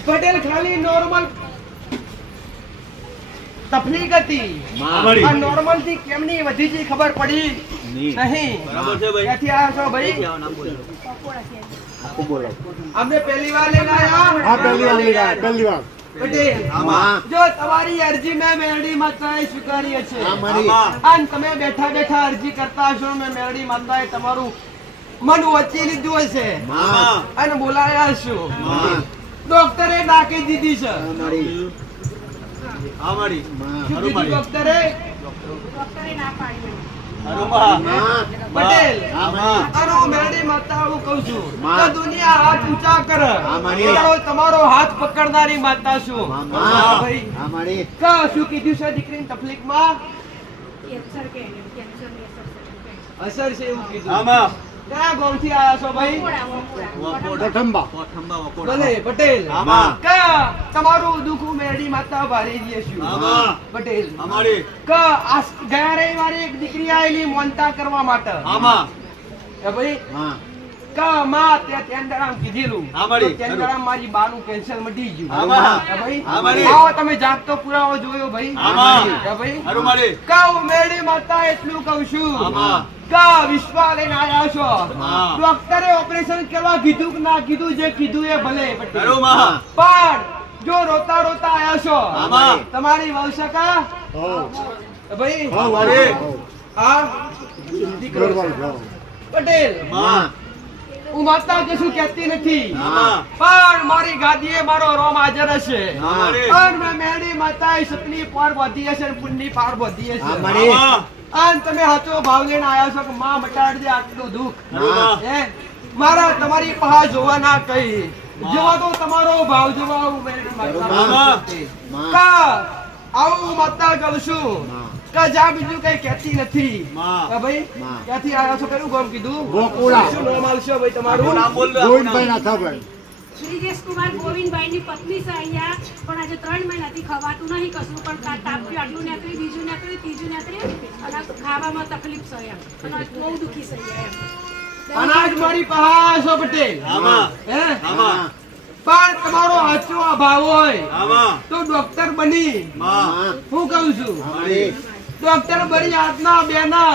પટેલ ખાલી નોર્મલ તકલીફ હતી. અમારી. આ નોર્મલ થી કેમની વધી છે ખબર પડી નહીં. બરાબર છે ભાઈ. ક્યાંથી આવ્યા છો ભાઈ? અમને પહેલી વાર લઈને આવ્યા. પટેલ આમાં. જો તમારી અરજી મેં મેરડી માતાએ સ્વીકારી છે આમાં. અને તમે બેઠા બેઠા અરજી કરતા હશો, મેં મેરડી માતાએ તમારું મન વચી લીધું હશે આમાં. અને બોલાયા હશો. આમાં. ડોક્ટરે ડાકી દીધી છે. અમારી. શું કીધું ડોક્ટરે? હરુમા. પટેલ આમાં. અને હું મેરડી માતા હું કહું છું કે દુનિયા હાથ ઊંચા કરે, મારી. તો તમારો હાથ પકડનારી માતા છું. હા ભાઈ. કે શું કીધું છે દીકરીની તકલીફમાં અસર છે એવું કીધું. આમાં. ક્યાં ગામથી આયા છો ભાઈ? કોઠંબા વકોડા. ભલે પટેલ આમાં. કે તમારું દુઃખ હું મેરડી માતા ભારી દઈશું. આમાં. પટેલ અમારી. કે ગયા રવિવારે એક દીકરી આવેલી મોનતા કરવા માટે. આમાં. હે ભાઈ કા માં તે તેંદરામ કીધેલું હા, મારી. તો તેંદરામ મારી બાનું કેન્સર મટી ગયું હા, માં. કે ભાઈ હા, મારી. આવો તમે જાગતો પુરાવો જોયો ભાઈ હા, માં. કે ભાઈ હારું મારી. કા હું મેળી માતા એટલું કહું છું હા, માં. કા વિશ્વા લઈને આયા છો માં. ડોક્ટરે ઓપરેશન કરવા કીધું કે ના કીધું જે કીધું એ ભલે પટેલ. હારું માં. પણ જો રોતા રોતા આયા છો હા, માં. તમારી વંશકા ભાઈ હા, મારી. આ દીકરો પટેલ માં. હું માતા કશું કહેતી નથી હા. પણ મારી ગાદીએ મારો રોમ હાજર હશે હા, મારી. પણ મેં મેળી માતાએ સતની પાર બાંધી હશે અને પુણ્યની પાર બાંધી હશે માં. અને તમે સાચો ભાવ લઈને આયા છો કે માં મટાડી દે આટલું દુઃખ હારું માં. હે? મારા તમારી પહા જોવા ના કઈ જોવા તો તમારો ભાવ જોવા હું મેળી માતા માં. કા આવું માતા કહું છું કે જા બીજું કઈ કહેતી નથી માં. કે ભાઈ ક્યાંથી આયા છો કયું ગામ કીધું ગોકુળા. શું નામ આવશે ભાઈ આપણું તમારું નામ બોલ દો. ગોવિંદભાઈ નાથાભાઈ. શ્રીજેશ કુમાર ગોવિંદભાઈની પત્ની છે અહીંયા પણ આજે 3 મહિનાથી ખવાતું નહીં કશું પણ તાપ્યું આટલું નેતરી બીજું નેતરી ત્રીજું નેતરી અને ખાવામાં તકલીફ છે એમ અને બહુ દુખી છે અહીંયા એમ અનાજ મારી પહા છો પટેલ આમાં. હે આમાં. પણ તમારો સાચો અભાવ હોય આમાં. તો ડોક્ટર બની માં. હું કહું છું મારી. ડોક્ટર બની આજના બેના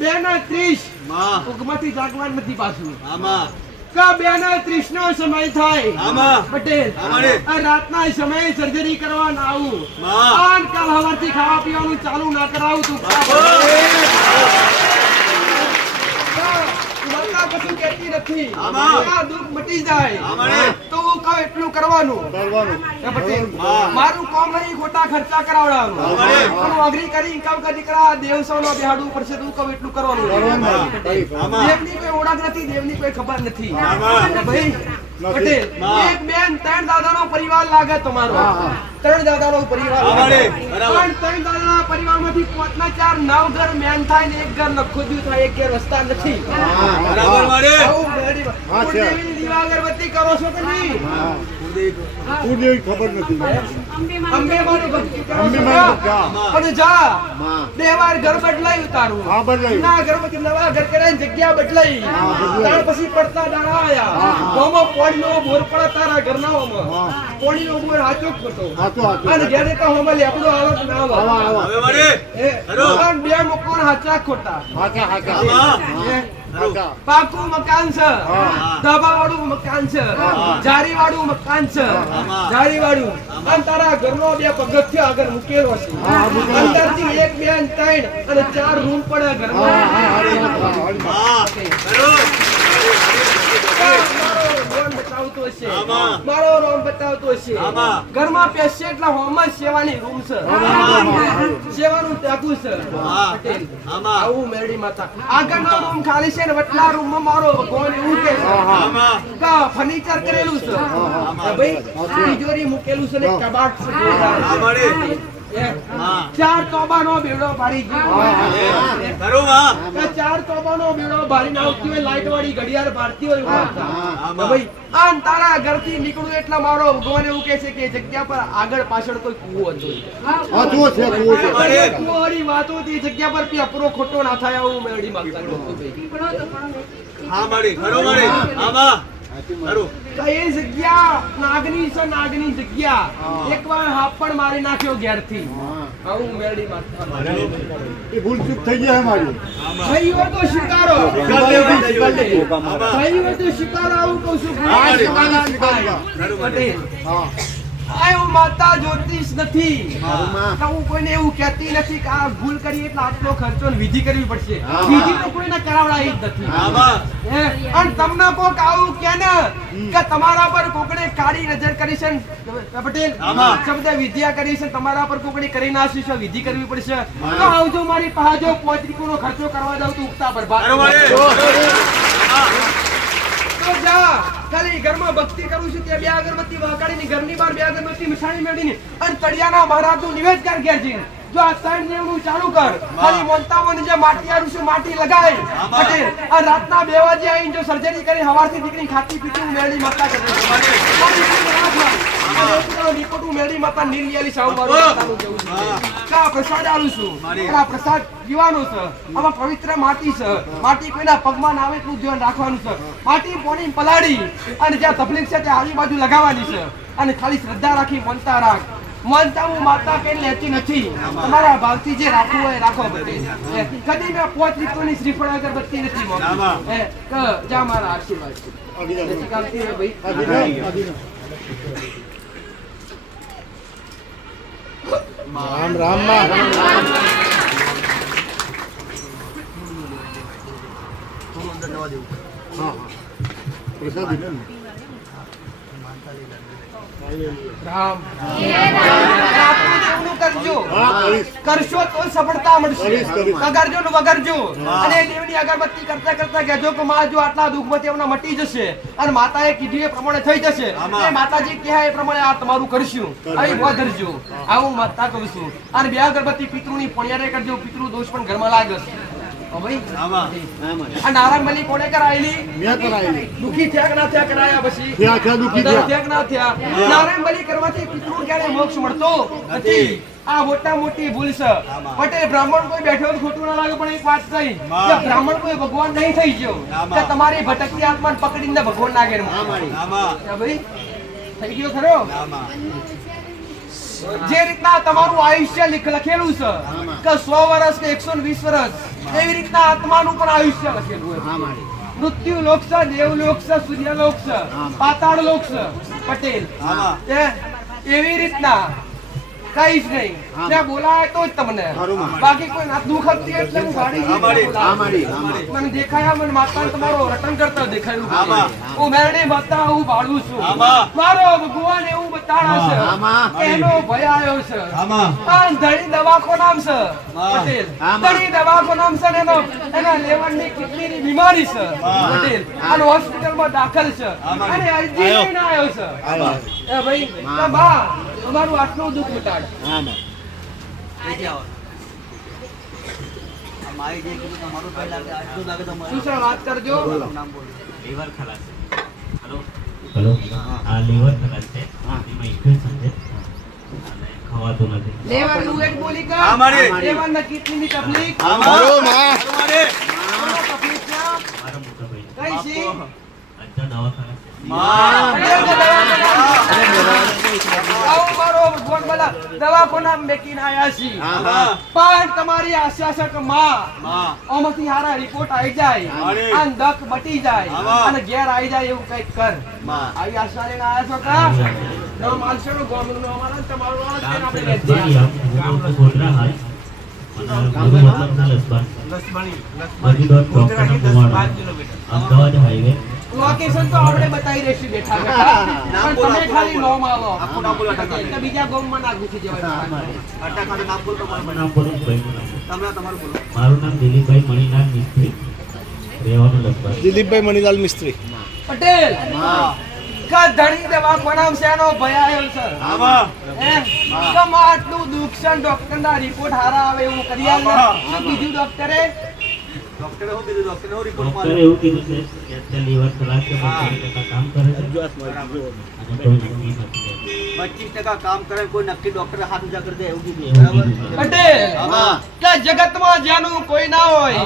30 માં. ઊંઘમાંથી જાગવાનું નથી પાછું આમાં. કા 30 નો સમય થાય આમાં. પટેલ અમારે. આ રાતના સમયે સર્જરી કરવા ના આવું માં. આન કાલ સવારથી ખાવા પીવાનું ચાલુ ના કરાવું તું માતા કશું કહેતી નથી આમાં. આ દુઃખ મટી જાય અમારે. તો હું કહું એટલું કરવાનું એ પટેલ માં. મારું કામ નહીં ખોટા ખર્ચા કરાવડાવવાનું અમારે. પણ અઘરી કરી કહું કે દીકરા દેવસવનો બેહાડવું પડશે તો હું કહું એટલું કરવાનું આમાં. દેવની કોઈ ઓળખ નથી દેવની કોઈ ખબર નથી આમાં. ભાઈ પટેલ માં. એક બેન 3 દાદાનો પરિવાર લાગે તમારો 3 દાદાનો પરિવાર અમારે. લાગે. બરાબર. પણ 3 દાદાના પરિવારમાંથી 5 ના 4 9 ઘર મેન થાય ને એક ઘર નખોદ્યું થાય એક ઘર રસ્તા નથી બરાબર મારે. આવું બેડી કુળદેવીની દીવા અગરબત્તી કરો છો કે નહીં કુળદેવી ખબર નથી. અંબે માની ભક્તિ કરો અંબે છો માની ને? ભક્તિ. પણ જા માં. 2 વાર ઘર બદલાઈ ઉતારું હા, બદલાયું. ના ઘરમાંથી નવા ઘર કરીને જગ્યા બદલાઈ બદલાઈ. ત્યાર પછી પડતા દાડા આયા ગામમાં પોણીનો બોર પડે તારા ઘરનાઓમાં હા. પોણીનો બોર હાચો જ ખોટો હાચો, હાચો. અને ઘેરે તો હમણાં લેપડો આવે કે ના આવે આવા, આવા. હવે મારે. એ, હારું. અને 2 મકાન હાચા ખોટા હાચા, હાચા. આમાં. એ, હાચા. પાકું મકાન છે હા. ધાબાવાળું મકાન છે જારીવાળું મકાન છે આમાં. જારીવાળું અને તારા ઘરનો 2 પગથિયા આગળ મૂકેલો છે હા, મૂકેલો. અંદરથી 1 2 અને 3 અને 4 રૂમ પડે હા, ઘરમાં હા, હારી વાત, હારી વાત. માં. મારો રોમ બતાવતો હશે આમાં. મારો રોમ બતાવતો હશે આમાં. ઘરમાં પેશે એટલે હોમાં સેવાની રૂમ છે સેવાનું ત્યાગું છે હા. પટેલ. આમાં. આવું મેરડી માતા આગળનો રૂમ ખાલી છે ને વટલા રૂમમાં મારો ભગવાન એવું કે છે આમાં. કા ફર્નિચર કરેલું છે કે ભાઈ તિજોરી મૂકેલું છે ને કબાટ છે જોરદાર. અમારે. એ, માં. 4 તોબાનો બેડો ભારી ગયો ખરું માં. કે 4 તોબાનો બેડો ભારીને આવતી હોય લાઈટ વાળી ઘડિયાળ ભારતી હોય એવું હતા. આમાં. કે ભાઈ આમ તારા ઘરથી નીકળું એટલે મારો ભગવાન એવું કહે છે કે એ જગ્યા પર આગળ પાછળ કોઈ કૂવો હતો હાચું છે, કુવો છે. અરે. કૂવાવાળી વાતો હતી, એ જગ્યા પર બી અપરો ખોટો ના થાય આવું મેળડી માંગતા હતા. પીપળો તો પણ હા મારી. ખરું મારી. આમાં. ખરું. તો એ જગ્યા નાગની છે, નાગની જગ્યા એકવાર હાફ પણ મારી નાખ્યો ઘેરથી આવું મેળડી માંગતા એ ભૂલચૂક થઈ ગઈ અમારી. થઈ હોય તો સ્વીકારો આમાં. થઈ હોય તો સ્વીકારો આવું કહું છું હા, મારી. પટેલ. ખરું મારી. આ હું માતા જ્યોતિષ નથી માં. તો હું કોઈને એવું કહેતી નથી કે આ ભૂલ કરી એટલે આટલો ખર્ચો ને વિધિ કરવી પડશે હા. વિધિ તો કોઈને કરાવડાવી જ નથી આમાં. હે? અને તમને કોક આવું કે ને કે તમારા પર કોકણે કાળી નજર કરી છે ને, પટેલ આમાં. શબ્દ વિદ્યા કરી છે તમારા પર કોકણે કરી નાખી છે વિધિ કરવી પડશે તો આવજો મારી પાસે જો પોત્રીકોનો ખર્ચો કરવા જાવ તો ઉગતા પર ખરું મારી. તો જા ખાલી ઘરમાં ભક્તિ કરું છું ત્યાં 2 અગરબત્તી વગાડીને ઘરની બહાર 2 અગરબત્તી મિસાણી મેળવીને અને તળિયાના મહારાજનું નિવેદ કર ઘેર જઈને જો આ ત્રણ નિયમનું ચાલુ કર ખાલી મોનતામાં જે માટી આરું છે માટી લગાય પટેલ આ રાતના 2 વાગે આવીને જો સર્જરી કરી હવારથી દીકરી ખાતી પીતી મેળી માતા કરે દીપટું મેળી માતા નીલિયાલી સાવબારું માતાનું જેવું છે કા પ્રસાદ આલું છું આ પ્રસાદ પીવાનો છે આમાં પવિત્ર માટી છે માટી કોઈના પગમાં ના આવે એટલું ધ્યાન રાખવાનું છે માટી પોણી પલાળી અને જ્યાં તકલીફ છે ત્યાં આજુબાજુ લગાવવાની છે અને ખાલી શ્રદ્ધા રાખી મનતા રાખ મનતા હું માતા કઈ લેતી નથી તમારા ભાવથી જે રાખવું હોય રાખો બધી કદી મેં 5 લીટરની શ્રીફળ અગરબત્તી નથી મોકલી જા મારા આશીર્વાદ છે જય કાંતિ રે ભાઈ રામ રામ માં હા પ્રસાદ દીધો ને રામ રામ કરજો કરશો તો સફળતા મળશે કગરજો ને વગરજો અને દેવની અગરબત્તી કરતા કરતા કહેજો કે માં જો આટલા દુઃખમાંથી એમના મટી જશે અને માતાએ કીધું એ પ્રમાણે થઈ જશે એ માતાજી કહે એ પ્રમાણે આ તમારું કરશું અહીં વધરજો આવું માતા કહું છું અને બે અગરબત્તી પિતૃની પણિયારે કરજો પિતૃ દોષ પણ ઘરમાં લાગે છે નારાયણ બલી કોને કરાયેલી મેં કરાયેલી દુખી થયા કે ના થયા કરાયા પછી થયા દુખી થયા કે ના થયા નારાયણ બલી કરવાથી પિતૃ ક્યારે મોક્ષ મળતો નથી આ મોટા મોટી ભૂલ છે પટેલ બ્રાહ્મણ કોઈ બેઠો ખોટું ના લાગે પણ એક વાત કહી કે બ્રાહ્મણ કોઈ ભગવાન નહીં થઈ ગયો કે તમારી ભટકતી આત્માને પકડીને ભગવાન ના ઘેર ભાઈ થઈ ગયો ખરો જે રીતના તમારું આયુષ્ય લખેલું છે કે 100 વર્ષ કે 120 વર્ષ એવી રીતના આત્માનું પણ આયુષ્ય લખેલું છે મૃત્યુ લોક છે દેવલોક છે સૂર્યલોક છે પાતાળ લોક છે પટેલ એવી રીતના કઈ જ નહીં મેં બોલાય તો જ તમને બાકી કોઈ ના દુઃખ હતી એટલે હું ગાડી મને દેખાયા મને માતાને તમારો રટન કરતા દેખાયું હું મેરડી માતા હું ભાડું છું મારો ભગવાન એવું બતાડા છે એનો ભય આવ્યો છે આ ધણી દવાખો નામ છે પટેલ ધણી દવાખો નામ છે એનો એના લેવડની કિડનીની બીમારી છે પટેલ અને હોસ્પિટલમાં દાખલ છે અને અરજી લઈને આવ્યો છે એ ભાઈ બા તમારું આટલું દુઃખ મિટાડ વાત કરજો લીવર ખલાસ હેલો આ લીવર ખલાસ છે એમાં ઇન્ફેક્શન છે અને ખવાતું નથી લેવર નું એક બોલી કર લેવર ના કિડની તકલીફ મારો માં તકલીફ ના મારા મોટા ભાઈ કઈ છે અચ્છા દવાખાના છે આવું મારો ભગવાન બોલા દવાખાના મેકીને આયા છી પણ તમારી આશા છે કે માં આમાંથી હારા રિપોર્ટ આવી જાય અને દક બટી જાય અને ઘેર આવી જાય એવું કઈક કર આવી આશા લઈને આયા છો કા નો માનસો નો ગોમનો અમારા તમારો આપણે લેતી ગોધરા હાલ અમદાવાદ હાઈવે લોકેશન તો આપણે બતાવી દેશું બેઠા બેઠા પણ તમે ખાલી નોમ આવો તો બીજા ગામમાં ના ઘૂસી જવાય નામ બોલો મારું નામ દિલીપભાઈ મણીલાલ મિસ્ત્રી રહેવાનું લખવાનું દિલીપભાઈ મણીલાલ મિસ્ત્રી પટેલ કા ધણી દવાખાના છે એનો ભય આવ્યો છે કમ આટલું દુઃખ છે ડોક્ટર ના રિપોર્ટ હારા આવે એવું કરી આલે શું કીધું ડોક્ટરે ડોક્ટરે શું કીધું ડોક્ટરે રિપોર્ટ ડોક્ટરે એવું કીધું છે કે અત્યારે લીવર ખલાસ છે 25% કામ કરે છે અને કોઈ નક્કી નથી 25% કામ કરે કોઈ નક્કી ડોક્ટરે હાથ ઊંચા કરી દે એવું કીધું બરાબર પટેલ કે જગતમાં જેનું કોઈ ના હોય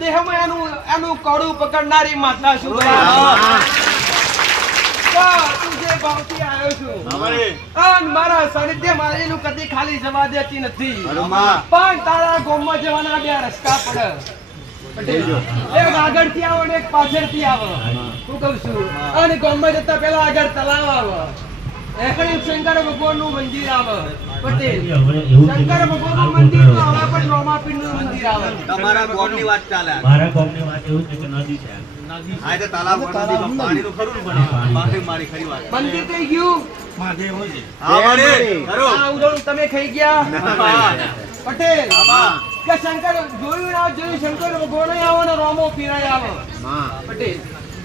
દેહમાં એનું કડું પકડનારી માતા શું તું જે ભાવથી આવ્યો છું અને મારા સાનિધ્ય મારેલું કદી ખાલી જવા દેતી નથી પણ તારા ગામમાં જવાના બે રસ્તા પડે એક આગળથી આવો ને એક પાછળથી આવો હું કહું છું અને ગામમાં જતા પહેલા આગળ તલાવ આવે શંકર ભગવાન નું મંદિર આવે પટેલ શંકર ભગવાન નું મંદિર તો આવે પણ રોમાપીર નું મંદિર આવે તમારા ગોમની વાત ચાલે મારા ગામની વાત એવું છે કે નદી છે આ તો તલાવ નદીમાં પાણીનું ખરું ને પણ મારી ખરી વાત મંદિર થઈ ગયું હા મારે ખરું આ ઉદોણ તમે ખાઈ ગયા પટેલ કે શંકર જોયું ના જોયું શંકર ભગવાન આવો ને રોમો પીરાય આવે પટેલ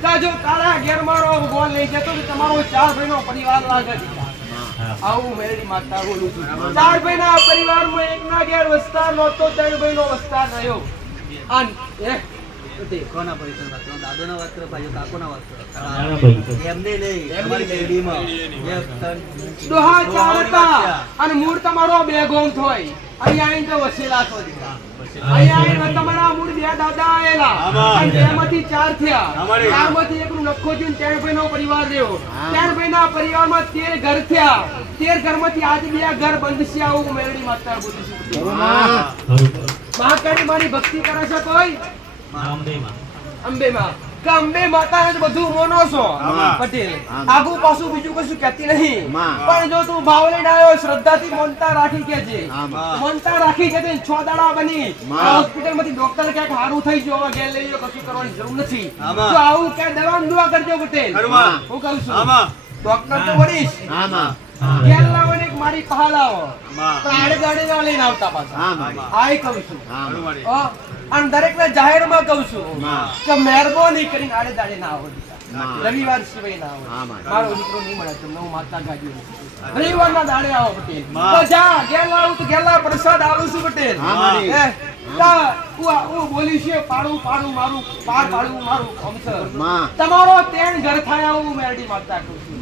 કા જો તારા ઘેર માં ભગવાન લઈ જતો તો તમારો 4 ભાઈનો પરિવાર લાગે આવું મેરડી માતા બોલું છું. 4 ભાઈના પરિવારમાં એકના ઘેર વસ્તાર નહોતો, 3 ભાઈનો વસ્તાર રહ્યો. આન કોના પરિસર વાત કરો? દાદોના વાત કરો, ભાઈઓ કાકોના વાત કરો. તમારા ભાઈ એમને નહીં, તમારી પેઢીમાં જે ડોહા 4 હતા અને મૂળ તમારો 2 ગોમ થોય. અહીંયા આવીને તો વસેલા છો દીકરા. અહીંયા આવીને તમારા મૂળ 2 દાદા આયેલા અને 2 માંથી 4 થયા. 4 માંથી એકનું નખો થયું, 3 ભાઈનો પરિવાર રહ્યો. 3 ભાઈના પરિવારમાં 13 ઘર થયા. 13 ઘરમાંથી આજે 2 ઘર બંધ છે. આવું મેરડી માતા બોલું છું. મહાકાળી માની ભક્તિ કરે છે કોઈ? રામદેવમાં અંબે માં કે અંબે માતા જ બધું મોનો છો પટેલ. આગુ પાછું બીજું કશું કહેતી નહીં. પણ જો તું ભાવ લઈને આવ્યો, શ્રદ્ધાથી મોનતા રાખી કેજે. મોનતા રાખી કેજે. 6 દાડા બની હોસ્પિટલ માંથી ડોક્ટર ક્યાંક સારું થઈ ગયો, હવે ઘેર લઈ ગયો, કશું કરવાની જરૂર નથી. જો આવું કે દવા દુઆ કરજો પટેલ. હું કહું છું ડોક્ટર તો વળીશ, ઘેર લાવો ને મારી પહા લાવો, પણ આડે દાડે ના લઈને આવતા પાછા. આય કહું છું. અને દરેકને જાહેરમાં કહું છું કે મહેરબાની કરીને આડે દાડે ના આવો. રવિવાર સિવાય ના આવો. મારો દીકરો નહીં મળે તમને, હું માતા ગાડી રવિવારના દાડે આવો પટેલ. તો જા ઘેર લાવું તો ઘેર લાવ, પ્રસાદ આવું છું પટેલ. હું બોલી છે પાડું પાડું મારું, પાર પાડું મારું અમસર. તમારો 3 ઘર થાય આવું મેરડી માતા કહું છું.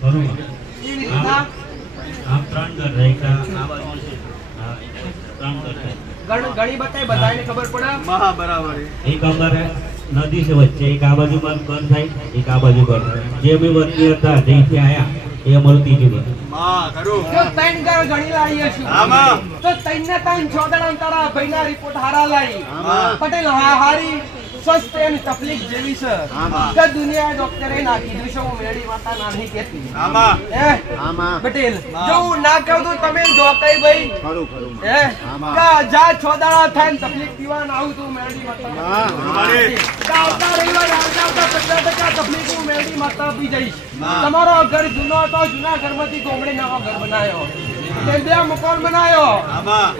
બરોબર. એવી રીતના આમ 3 ઘર રાખ્યા. આ બાજુ છે. હા, 3 ઘર છે. ઘણી બતાય, બધાને ખબર પડે. બરાબર. એક અમારે નદી છે વચ્ચે, એક આ બાજુ ઘર થાય, એક આ બાજુ ઘર થાય. જે અમે વતની હતા જઈથી આયા એ અમારું ત્રીજું ઘર. જો 3 ઘર ગણી લાવીએ છું તો 3 ને 3 6 દાડા તારા ભાઈના રિપોર્ટ હારા લાવી પટેલ. હારી સ્વસ્થ એની તકલીફ જેવી છે કે દુનિયા ડોક્ટરે ના કીધું છે. હું મેરડી માતા ના નહીં કહેતી પટેલ. જો હું ના કહું તો તમે જો કઈ ભાઈ કે જા 6 દાડા થાય ને તકલીફ પીવાના આવું તું મેરડી માતા. આવતા રવિવારે આવતા 50% તકલીફ હું મેરડી માતા આપી જઈશ. તમારો ઘર જૂનો હતો, જૂના ઘરમાંથી ગોમડે નવો ઘર બનાવ્યો, 2 મકાન બનાવ્યો.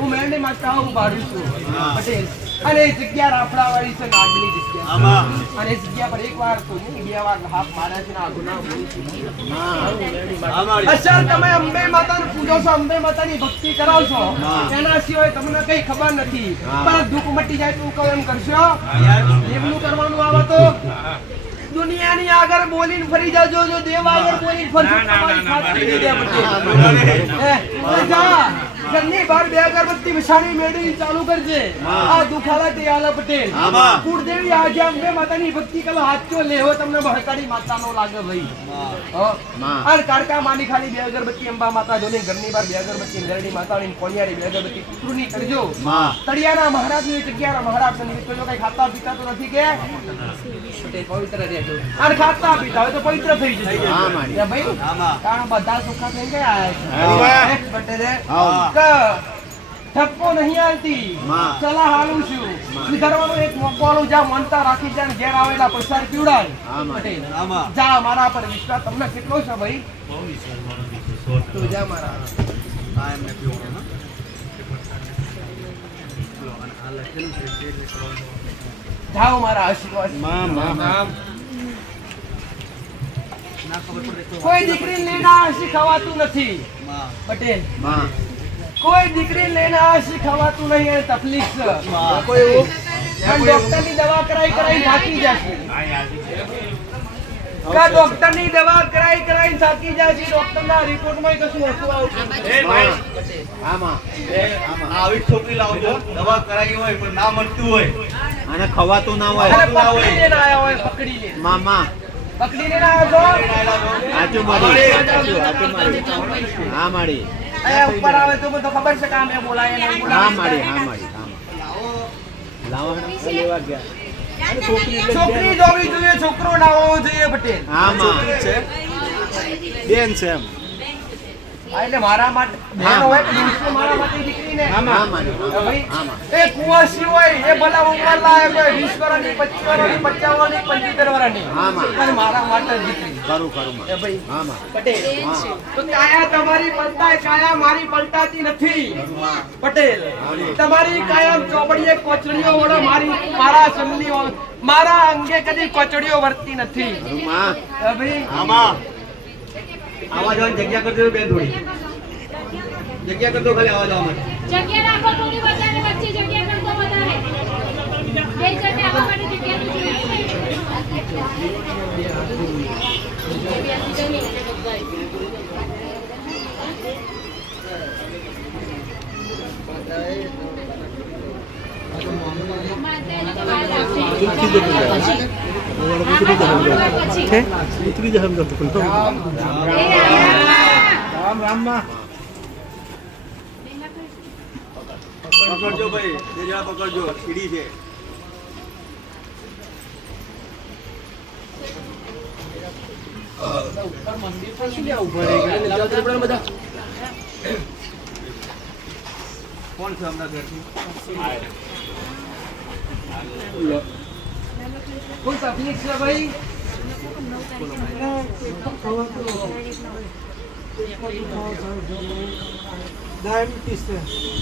હું મેરડી માતા હું ભાડું છું પટેલ. અને એ જગ્યા રાફડા વાળી છે, નાગની જગ્યા. અને એ જગ્યા પર 1 વાર તો નહીં 2 વાર હાથ માર્યા છે. આ ગુના અસર તમે અંબે માતાને પૂજો છો, અંબે માતાની ભક્તિ કરાવ છો, એના સિવાય તમને કઈ ખબર નથી. પણ દુઃખ મટી જાય તું કહો એમ કરશો? એમનું કરવાનું આવે તો દુનિયાની આગળ બોલીને ફરી જાજો. જો દેવ આગળ બોલીને ફરશો તમારી ખાતરી નહીં દે પટેલ. જા ઘરની બહાર 2 અગરબત્તી વિસાણી મેળવી ચાલુ કરજે. આ દુખાલા તે આલા પટેલ. કુળદેવી આજે અંબે માતાની ભક્તિ કરો, હાથો લેવો તમને બહકાડી માતાનો લાગે ભાઈ. અને કાળકા માની ખાલી 2 અગરબત્તી અંબા માતા જોને ઘરની બહાર 2 અગરબત્તી મેરડી માતાની કોણિયારી 2 અગરબત્તી પિતૃની કરજો. તળિયાના મહારાજની જગ્યાના મહારાજ ની તો કઈ ખાતા પીતા તો નથી કે પટેલ પવિત્ર રહેજો. અને ખાતા પીતા હોય તો પવિત્ર થઈ જજો ભાઈ. કારણ બધા સુખા થઈ ગયા છે પટેલ. ઠપકો નહીં આવતી, સલાહ આલું છું. સુધારવાનો એક મોકો આલું. જા માનતા રાખી જાય, ઘેર આવેલા પૈસા પીવડાય પટેલ. જા મારા પર વિશ્વાસ તમને કેટલો છે ભાઈ? બહુ વિશ્વાસ મારો વિશ્વાસ. તું જા મારા. જાઓ મારા આશીર્વાદ. કોઈ દીકરી લઈને આ શીખવાતું નથી પટેલ. કોઈ દીકરી લઈને આ શીખવાતું નહીં, એને તકલીફ છે. ડોક્ટર ની દવા કરાઈ થાકી જશે. ડોક્ટર ની દવા કરાઈ થાકી જશે. ડોક્ટર ના રિપોર્ટ માં કશું ઓછું આવતું. આવી છોકરી લાવજો, દવા કરાવી હોય પણ ના મળતું હોય અને ખવાતું ના હોય. પકડી લઈને આયા હોય, પકડી લઈને આવ્યો છો. હા માડી. અહીંયા ઉપર આવે તો મને તો ખબર છે કે આ મેં બોલાય એને બોલાય. છોકરી જોવી જોઈએ, છોકરો ના હોવો જોઈએ પટેલ. બેન છે એમ. એટલે મારા માટે બેન હોય કે દીકરી મારા માટે દીકરીને ભાઈ એ કુંવાસી હોય એ ભલા ઉંમર લાયક હોય 20 વર્ષની 25 વર્ષની 55 વર્ષની 75 વર્ષની અને મારા માટે દીકરી એ ભાઈ પટેલ. તો કાયા તમારી પલટાય, કાયા મારી પલટાતી નથી પટેલ. તમારી કાયમ ચોપડીએ કોચડીઓ વડો મારા સનની મારા અંગે કદી કોચડીઓ વર્તી નથી ભાઈ. આવા જવાની જગ્યા કરજો બેન થોડી જગ્યા કરજો ખાલી આવા જવા માટે જગ્યા રાખો થોડી વધારે વચ્ચે જગ્યા કરતો વધારે બે જણ આવવા માટે જગ્યા તો જોઈએ પકડજો ભાઈ બે જણા પકડજો સીડી છે કોણ છે હમણાં ઘરથી કોઈ તકલીફ છે ભાઈ?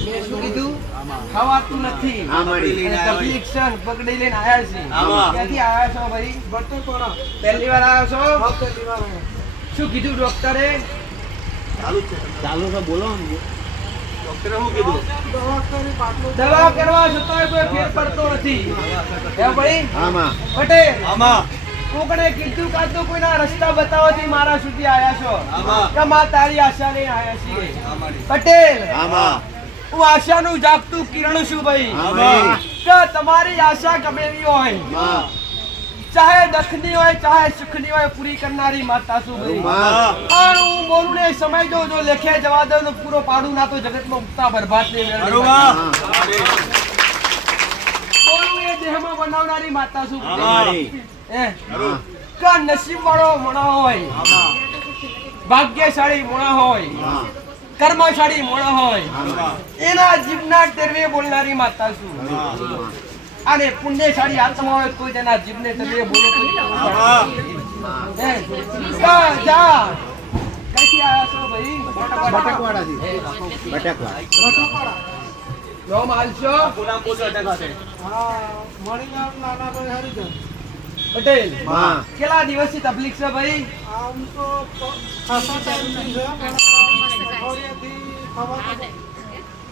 મેં શું કીધું? ખાવાતું નથી. હા, મળી. અને તકલીફ છે ને પકડી લઈને આયા છે. આમાં. ક્યાંથી આયા છો ભાઈ? પહેલી વાર આવ્યા છો? શું કીધું ડોક્ટરે? ચાલુ જ છે ચાલુ છે બોલો ડોક્ટરે શું કીધું દવા કરવા છતાંય કોઈ ફેર પડતો નથી. હે ભાઈ? આમાં પટેલ, આમાં કોકણે કીધું કાં તો કોઈના રસ્તા બતાવવાથી મારા સુધી આયા છો આમાં. કે માં તારી આશા લઈને આયા છીએ. આમાં પટેલ, આમાં હું આશાનું જાગતું કિરણ છું ભાઈ. આમાં કે તમારી આશા ગમે એવી હોય, માં ચાહે દખની હોય ચાહે સુખની હોય, પૂરી કરનારી માતા છું ભાઈ. માં પણ હું બોલું ને સમય જો લેખે જવા દઉં તો પૂરો પાડું ના તો જગતમાં ઉગતા બરબાદ નહીં મેળવી. બરોબર બોલું એ દેહમાં બનાવનારી માતા છું ભાઈ. મારી હે? કે નસીબ વાળો મોણા હોય, આમાં ભાગ્યશાળી મોણા હોય, માં કર્મશાળી મોણા હોય, આમાં એના જીવના ટેરવે બોલનારી માતા છું. અને પુણ્યશાળી આત્મા હોય તો તેના જીવને ટેરવે બોલે તો આમાં. હે? કા જા કઈથી આયા છો ભાઈ? બટકવાડાથી બટકવાડા નામ આલશો? પૂરા પૂરા ટકા છે પટેલ, માં કેટલા દિવસથી તકલીફ છે ભાઈ?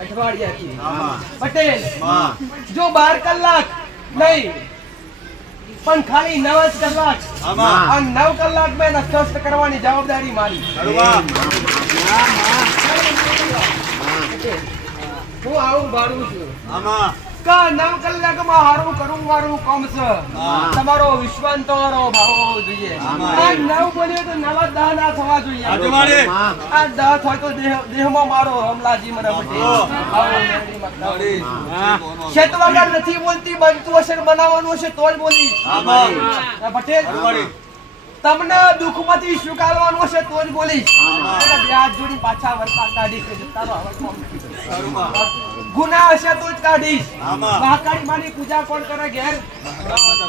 અઠવાડિયાથી. આમાં પટેલ, માં જો 12 કલાક નહીં પણ ખાલી 9 જ કલાક આમાં આ 9 કલાક મેં સ્વસ્થ કરવાની જવાબદારી મારી. બરોબર હું આવું ભાડું છું આમાં કા 9 કલાકમાં હારું કરું મારું કામ છે. હા. તમારો વિશ્વાસ તમારો ભાવ હોવો જોઈએ. આમાં. આ 9 બોલ્યો તો 9 10 ના થવા જોઈએ. આજુબાજુ. માં આ 10 હોય તો દેહમાં મારો હમલાજી મને પટેલ. હા. આવો મેળી મતલબ. હા. ખેત વગર નથી બોલતી, બનતું હશે ને બનાવવાનું હશે તો જ બોલીશ. આમાં. આ પટેલ, બરોબર તમને દુઃખમાંથી સ્વીકારવાનું હશે તો જ બોલીશ. આમાં. એટલે બે હાથ જોડી પાછા વળતા કાઢીશ કે તારો આવાજ કોમ નથી કરતો. બરોબર ગુનાહ હશે તો જ કાઢીશ. આમાં. મહાકાળી માની પૂજા કોણ કરે ઘેર?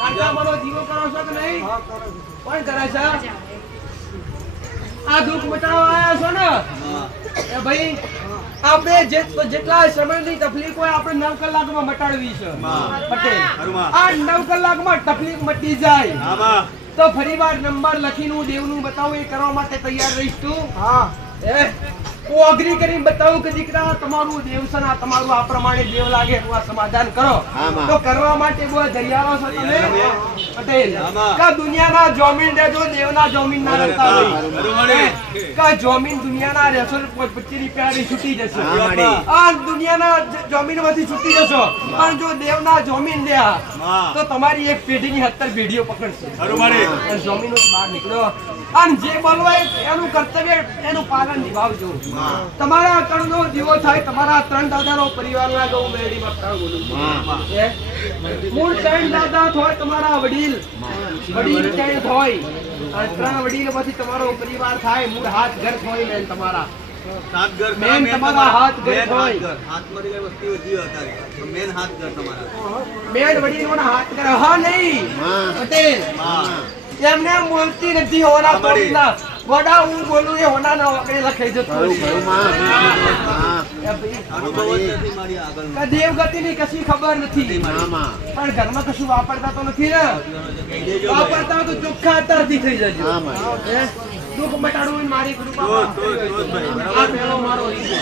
કાળકામાનો દીવો કરો છો કે નહીં? કોણ કરે છે? આ દુઃખ મટાડવા આવ્યા છો ને? એ ભાઈ, આપણે જેટલા સમયની તકલીફ હોય આપણે 9 કલાકમાં મટાડવી છે. પટેલ, આ 9 કલાકમાં તકલીફ મટી જાય આમાં તો ફરીવાર નંબર લખીને હું દેવનું બતાવું એ કરવા માટે તૈયાર રહીશ તું? હું અગ્રી કરીને બતાવું કે દીકરા તમારું દેવ છે ને આ તમારું આ પ્રમાણે દેવ લાગે એટલું આ સમાધાન કરો. આમાં. તો કરવા માટે બહુ દરિયાળો છો તમે પટેલ. આમાં. કે દુનિયાના જોમીન રહેજો, દેવના જોમીન ના રહેતા હોય. બરોબર કે જોમીન દુનિયાના રહેશો ને કોઈ 25 રૂપિયાની છૂટી જશે. હા, મળી. આ દુનિયાના જોમીનમાંથી છૂટી જશો પણ જો દેવના જોમીન રહ્યા હા. તો તમારી એક પેઢીની 70 પેઢીઓ પકડશે. બરોબર અને જોમીનો બહાર નીકળો અને જે બોલવાય એનું કર્તવ્ય એનું પાલન નિભાવજો. તમારા કણનો દીવો થાય, તમારા 3 દાદાનો પરિવાર લાગે હું મેળીમાં 3 બોલું છું. હે? મૂળ 3 દાદા હોય તમારા વડીલ 3 હોય અને 3 વડીલ પછી તમારો પરિવાર થાય, મૂળ હાથ ઘર હોય મેન તમારા. સાત ઘર મેન તમારા હાથ ઘર મેન હોય. હાથ ઘર. હાથમાંથી કઈ વસ્તુ વધી અત્યારે મેન હાથ ઘર તમારા મેન વડીલોના હાથ ઘર હા નહીં માં પટેલ. હા એમને મૂર્તિ નથી હોના અમારી. તોડના. વડા હું બોલું એ હોનાના વગડે લખાઈ જતું ખરું હશે. ખરું માં માં એ ભાઈ, અનુભવ જ નથી મારી આગળ કે દેવગતિની કશી ખબર નથી માં પણ ઘરમાં કશું વાપરતા તો નથી ને? વાપરતા હોય તો ચોખ્ખા અત્યારથી થઈ જજો. હા, માં. હે? દુઃખ મટાડવું ને મારી કૃપા તો પ્રાપ્ત ભાઈ, કરવી. બરાબર. આ પહેલો મારો રીતો.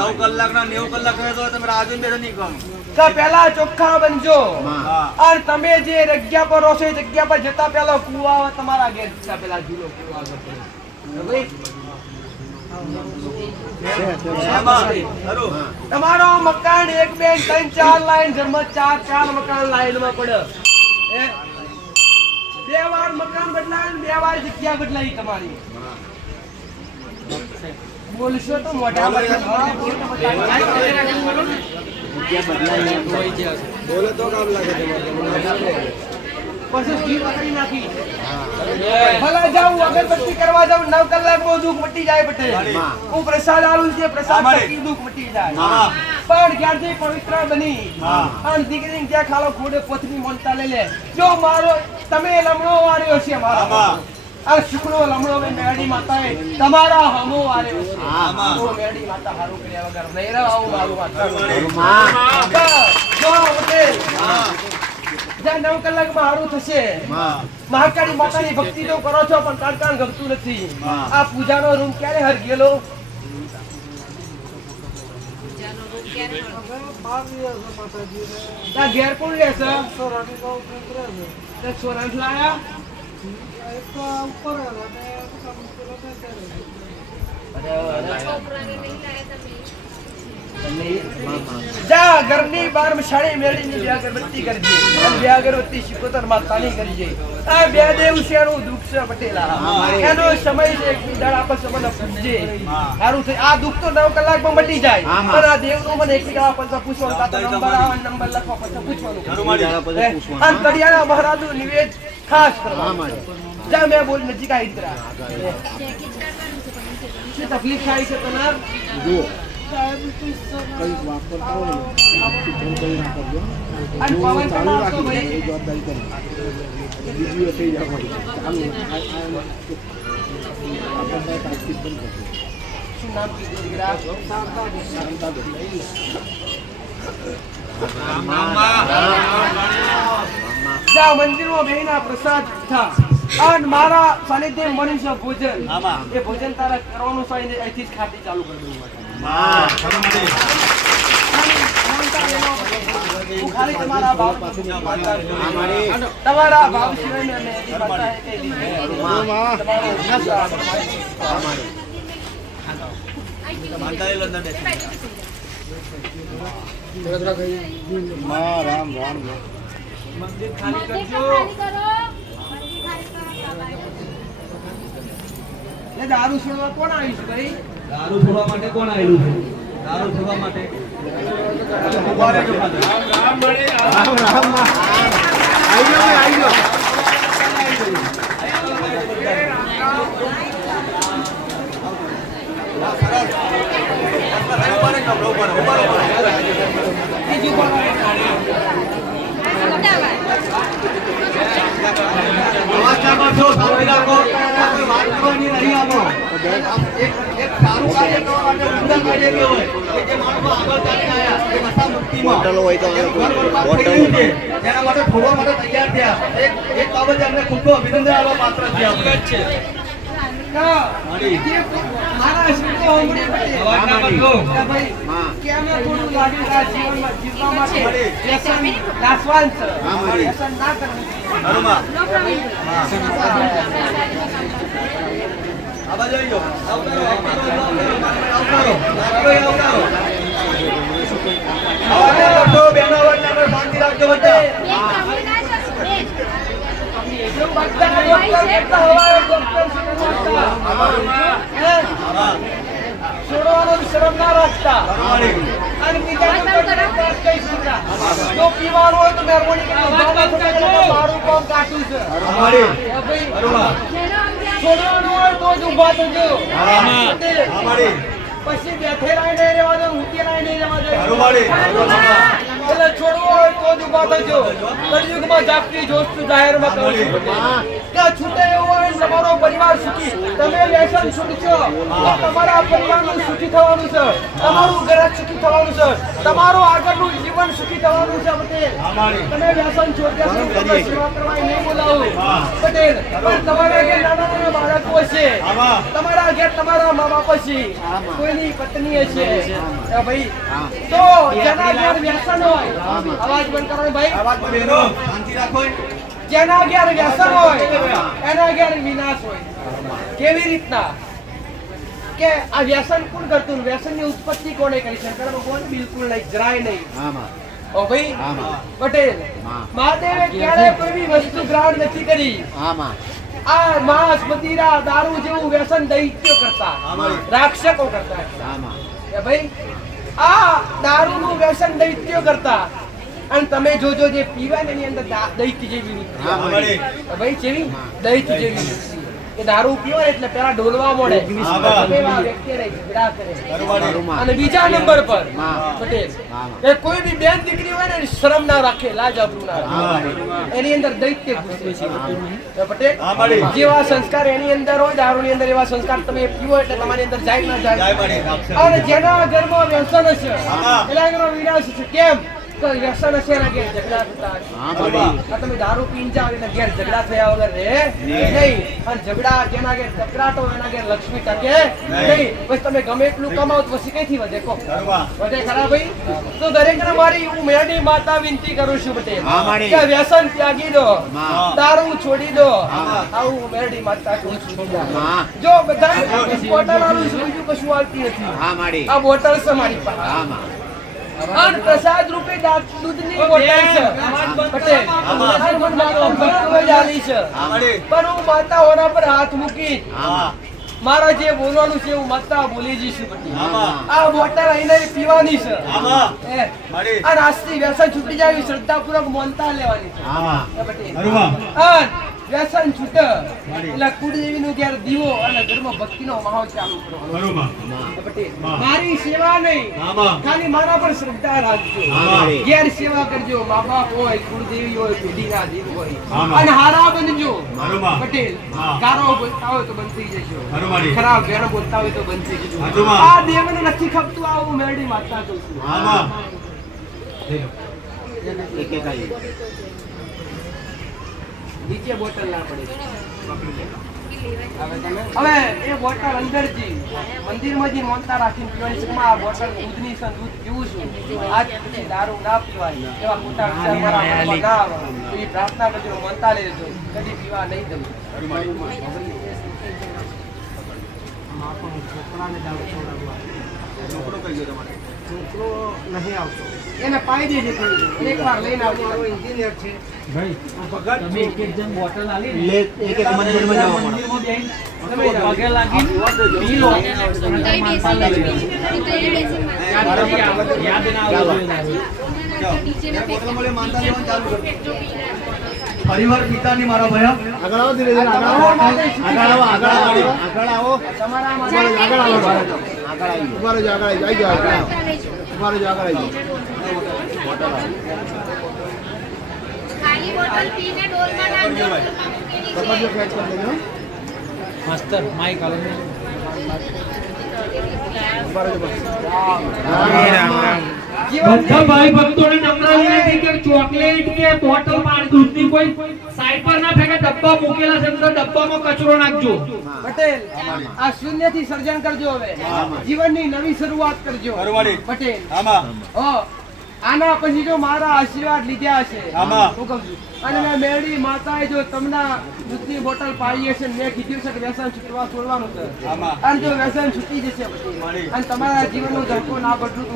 9 કલાકના 90 કલાક રહે તો તમે રાજુ ને બેઠા નહીં કહો. તો પહેલા ચોખ્ખા બનજો હા. અને તમે જે જગ્યા પર રહો છો એ જગ્યા પર જતા પહેલા કુવા તમારા ઘેર જતા પહેલા જુલો કુવા આગળ. એમાં ખરું. તમારો મકાન 1 2 3 4 લાઈન જન્મ 4 મકાન લાઈનમાં પડે હે? 2 વાર મકાન બદલાય ને 2 વાર જગ્યા બદલાઈ તમારી. બોલશો તો મોઢા પર હા, બોલ તો બતાવો. બોલો તો કામ લાગે તમારે. પછી ઘી પકડી નાખી. ભલા જાઉં અગરબત્તી કરવા જાઉં 9 કલાકમાં દુઃખ મટી જાય પટેલ. હું પ્રસાદ આલું છે પ્રસાદ થકી દુઃખ મટી જાય. હા. પણ જ્યારથી પવિત્ર બની હા. અને દીકરીને ત્યાં ખાલો ખોડે પથરી મોનતા લઈ લે જો મારો તમે લમણો વાર્યો છે મારા આમાં. આ શુક્રો લમણો મેં મેડી માતાએ તમારા હમો વાર્યો છે. આમાં. ઓ મેડી માતા હારું કર્યા વગર નહીં રહો આવું મારું માતા. હા. બસ, જો પટેલ હા. જ્યાં 9 કલાકમાં હારું થશે. હા. મહાકાળી માતાની ભક્તિ તો કરો છો પણ કાંટાણ ગમતું નથી. હા. આ પૂજાનો રૂમ ક્યારે હર ગયેલો? ત્યાં ઘેર કોણ રહે છે? તે સોરાંશ લાયા? જા ઘરની બહાર મશાળી મેળીને બે અગરબત્તી કરજે અને બે અગરબત્તી શિકોતર માતાની કરજે. આ બે દેવશિયાનું દુઃખ છે પટેલા. એનો સમય છે એક દાડ આપણે સંબંધ પૂછજે. સારું થઈ આ દુઃખ તો 9 કલાકમાં મટી જાય પણ આ દેવનું મને એક દાડા પછી પૂછવાનું કાં તો નંબર આવે નંબર લખવા પછી પૂછવાનું. અને કડિયાના મહારાજનું નિવેદ ખાસ કરવા. જા મેં બોલ નજીક આવી જરા. શું તકલીફ થાય છે તને? જુઓ કંઈક વાપરતા હોય ને ફોન કરી ના કરજો. અને પવન ચાલુ પણ રાખી આપતો ભાઈ. એ જવાબદારી કરી બીજું એ થઈ જવાનું ચાલુ આપણને તાકીદ પણ કરજો. શું નામ કીધું દીકરા? જા મંદિરમાં બેહીના પ્રસાદ થા અને મારા સાનિધ્ય મળ્યું છે ભોજન. આમાં. એ ભોજન તારે કરવાનું છે ને અહીંથી જ ખાતી ચાલુ કરી દઉં. હા. ખરું મળી. હું ખાલી તમારા ભાવ તમારા ભાવ સિવાય મેં એની માતાએ કહી દીધું. માનતા એ લંડન બેઠી. રામ રામ મંદિર ખાલી કરજો. એ દારૂ છોડવા કોણ આવ્યું છે ભાઈ? દારૂ છોડવા માટે કોણ આવેલું છે? દારૂ છોડવા માટે ઉભા રહેજો પાછા. રામ રામ આવી ગયો આવી ગયો. સમાચારમાં છો, સાંભળી રાખો. કોઈ વાત કરવાની નહીં આમાં. એક સારું કાર્ય કરવા માટે ઉમદા કાર્ય કહેવાય. કે જે માણસો આગળ ચાલીને આયા, એ બધા મુક્તિમાં. બોટલો હોય તો એક ઘર બરબાદ થઈ ગયું છે. જેના માટે છોડવા માટે તૈયાર થયા. એક બાબતે અમને ખૂબ ખૂબ અભિનંદન આપવા પાત્ર છે આપણે. મારા શબ્દો સાંભળી પટેલ. કે ભાઈ કેમ થોડું લાગ્યું આ જીવનમાં જીવવા માટે વ્યસન નાશવાન છે. વ્યસન ના કરવું. હનુમા. આ બાજુ આવી જાઓ. આવકારો, આવકારો, આવકારો, આવકારો, આવકારો. આવા કરતો બેનો વચ્ચે આપણે શાંતિ રાખજો બધા. બધા ડોક્ટર કેટલા હવાય ડોક્ટર છોડવાનો શરમ ના રાખતા. અને બીજા નંબર કઈ શકતા. જો પીવાનું હોય તો મહેરબાની કરીને મારું કામ કાઢું છે. હનુમા. છોડવાનું હોય તો જ ઊભા થજો. અમારી. પછી બેઠેલા નહીં રહેવા દો, ઊંઘેલા નહીં રહેવા દો. હનુમાડી. એટલે છોડવો હોય તો જ ઊભા થજો. કળિયુગમાં જાગતી જોસ્તુ જાહેરમાં કહું છું કે છૂટે એવું હોય ને તમારો પરિવાર સુખી. તમે વ્યસન છૂટશો તો તમારા પરિવારનું સુખી થવાનું છે, તમારું ઘર સુખી થવાનું છે, તમારું આગળનું જીવન સુખી થવાનું છે. પટેલ તમે વ્યસન છોડ્યા છો તો તમને સેવા કરવા નહીં બોલાવું પટેલ. પણ તમારા ઘેર નાના નાના બાળકો હશે, તમારા ઘેર તમારા મા બાપ હશે, કોઈની પત્ની હશે ભાઈ, તો જેના ઘેર વ્યસન હોય, અવાજ બંધ કરો ભાઈ, આવાજ બહેનો શાંતિ રાખો. જેના ઘેર વ્યસન હોય એના ઘેર વિનાશ હોય. કેવી રીતના કે આ વ્યસન કોણ કરતું? વ્યસનની ઉત્પત્તિ કોણે કરી? શંકર ભગવાન બિલકુલ નહીં, જરાય નહીં. ઓ ભાઈ પટેલ, મહાદેવે ક્યારે કોઈ બી વસ્તુ ગ્રહણ નથી કરી. આ માંસ, મદિરા, દારૂ જેવું વ્યસન દૈત્યો કરતા, રાક્ષકો કરતા. એ ભાઈ આ દારૂનું વ્યસન દૈત્યો કરતા, અને તમે જોજો જે પીવા ને એની અંદર દૈત્ય જેવી વૃત્તિ. ભાઈ કેવી દૈત્ય જેવી વૃત્તિ. કે દારૂ પીવો એટલે પેલા ડોલવા મળે, અને બીજા નંબર પર પટેલ કે કોઈ બી બેન દીકરી હોય ને શરમ ના રાખે, લાજ આબરૂ ના રાખે, એની અંદર દૈત્ય ઘૂસે છે. પટેલ જેવા સંસ્કાર એની અંદર હોય દારૂ ની અંદર, એવા સંસ્કાર તમે પીવો એટલે તમારી અંદર જાય ના જાય. અને જેના ઘરમાં વ્યસન હશે એના ઘરનો વિનાશ છે. કેમ? વ્યસન હશે એના ઘેર ઝઘડા થતા હશે. તમે દારૂ પીને જાઓ એના ઘેર ઝઘડા થયા વગર રહે નહીં. અને ઝઘડા જેના ઘેર ચકરાટો એના ઘેર લક્ષ્મી ટકે નહીં. પછી તમે ગમે એટલું કમાઓ તો પછી કઈથી વધે? કહો વધે ખરા ભાઈ? તો દરેકને મારી હું મેરડી માતા વિનંતી કરું છું પટેલ કે વ્યસન ત્યાગી દો, દારૂ છોડી દો. આવું મેરડી માતા કહું છું. જો બધા બોટલ આલું છું, બીજું કશું આવતી નથી. આ બોટલ છે મારી પાસે, અને પ્રસાદ રૂપે દૂધની બોટલ છે પટેલ. પણ હું માતા હોના પર હાથ મૂકી મારા જે બોલવાનું છે હું માતા બોલી જઈશું પટેલ. આ બોટલ અહીં પીવાની છે, અને આજથી વ્યસન છૂટી જાય શ્રદ્ધાપૂર્વક મોનતા લેવાની છે પટેલ. વ્યસન છૂટે એટલે કુળદેવી નું ઘેર દીવો અને ઘરમાં ભક્તિનો માહોલ ચાલુ કરો. મારી સેવા નહીં, ખાલી મારા પર શ્રદ્ધા રાખજો. ઘેર સેવા કરજો, મા બાપ હોય, કુળદેવી હોય, પેઢીના દેવ હોય, અને હારા બનજો પટેલ. ગારો બોલતા હોય તો બંધ થઈ જજો, ખરાબ વેણ બોલતા હોય તો બંધ થઈ જજો. આ દેવને નથી ખપતું, આવું મેરડી માતા કહું છું. નીચે બોટલ ના પડે. હવે એ બોટલ અંદરથી મંદિરમાં જે મોનતા રાખીને પીવાની છે. આ બોટલ દૂધની છે, દૂધ પીવું છું. આજથી દારૂ ના પીવાય, એવા ખોટા વિચાર મારા મનમાં ના આવે. એવી પ્રાર્થના કરજો, મોનતા લેજો, કદી પીવા નહીં દઉં. છોકરાને દારૂ છોડાવવા, છોકરો કઈ ગયો તમારે? છોકરો નહીં આવતો, એને પાઈ દેજે. એકવાર લઈને આવજો, મારો એન્જિનિયર છે ભાઈ. તમે એક એક જણ બોટલ આલી લે, એક એક મંદિરમાં જાવ, મંદિરમાં બેન તમે પગે લાગીને પી લો. યાદ ના આવે. પરિવાર પિતાની મારા ભયા આગળ આવો, ધીરે ધીરે આગળ આવો, આગળ આવો. તમારા આગળ આવો, તમારે જો આગળ આવી જાઓ, તમારે જો આગળ આવી જાઓ. ખાલી બોટલ પીને ડોલમાં નાખજો. તમારે ફેટ કરી દેજો. માસ્ટર માઈક આલો. બધા ભાઈ ભક્તોને નમ્ર વિનંતી કે ચોકલેટ કે બોટલ પાણી દૂધની કોઈ સાઈડ પર ના ફેંકે. ડબ્બા મૂકેલા છે તો ડબ્બામાં કચરો નાખજો પટેલ. આ શૂન્ય થી સર્જન કરજો. હવે જીવનની નવી શરૂઆત કરજો પટેલ. આના પછી જો મારા આશીર્વાદ લીધા હશે હું કહું છું, અને મેં મેરડી માતાએ જો તમને દૂધની બોટલ પાડી હશે, મેં કીધું છે કે વ્યસન છૂટવા છોડવાનું છે, અને જો વ્યસન છૂટી જશે પછી અને તમારા જીવનનું ધક્કો ના બદલું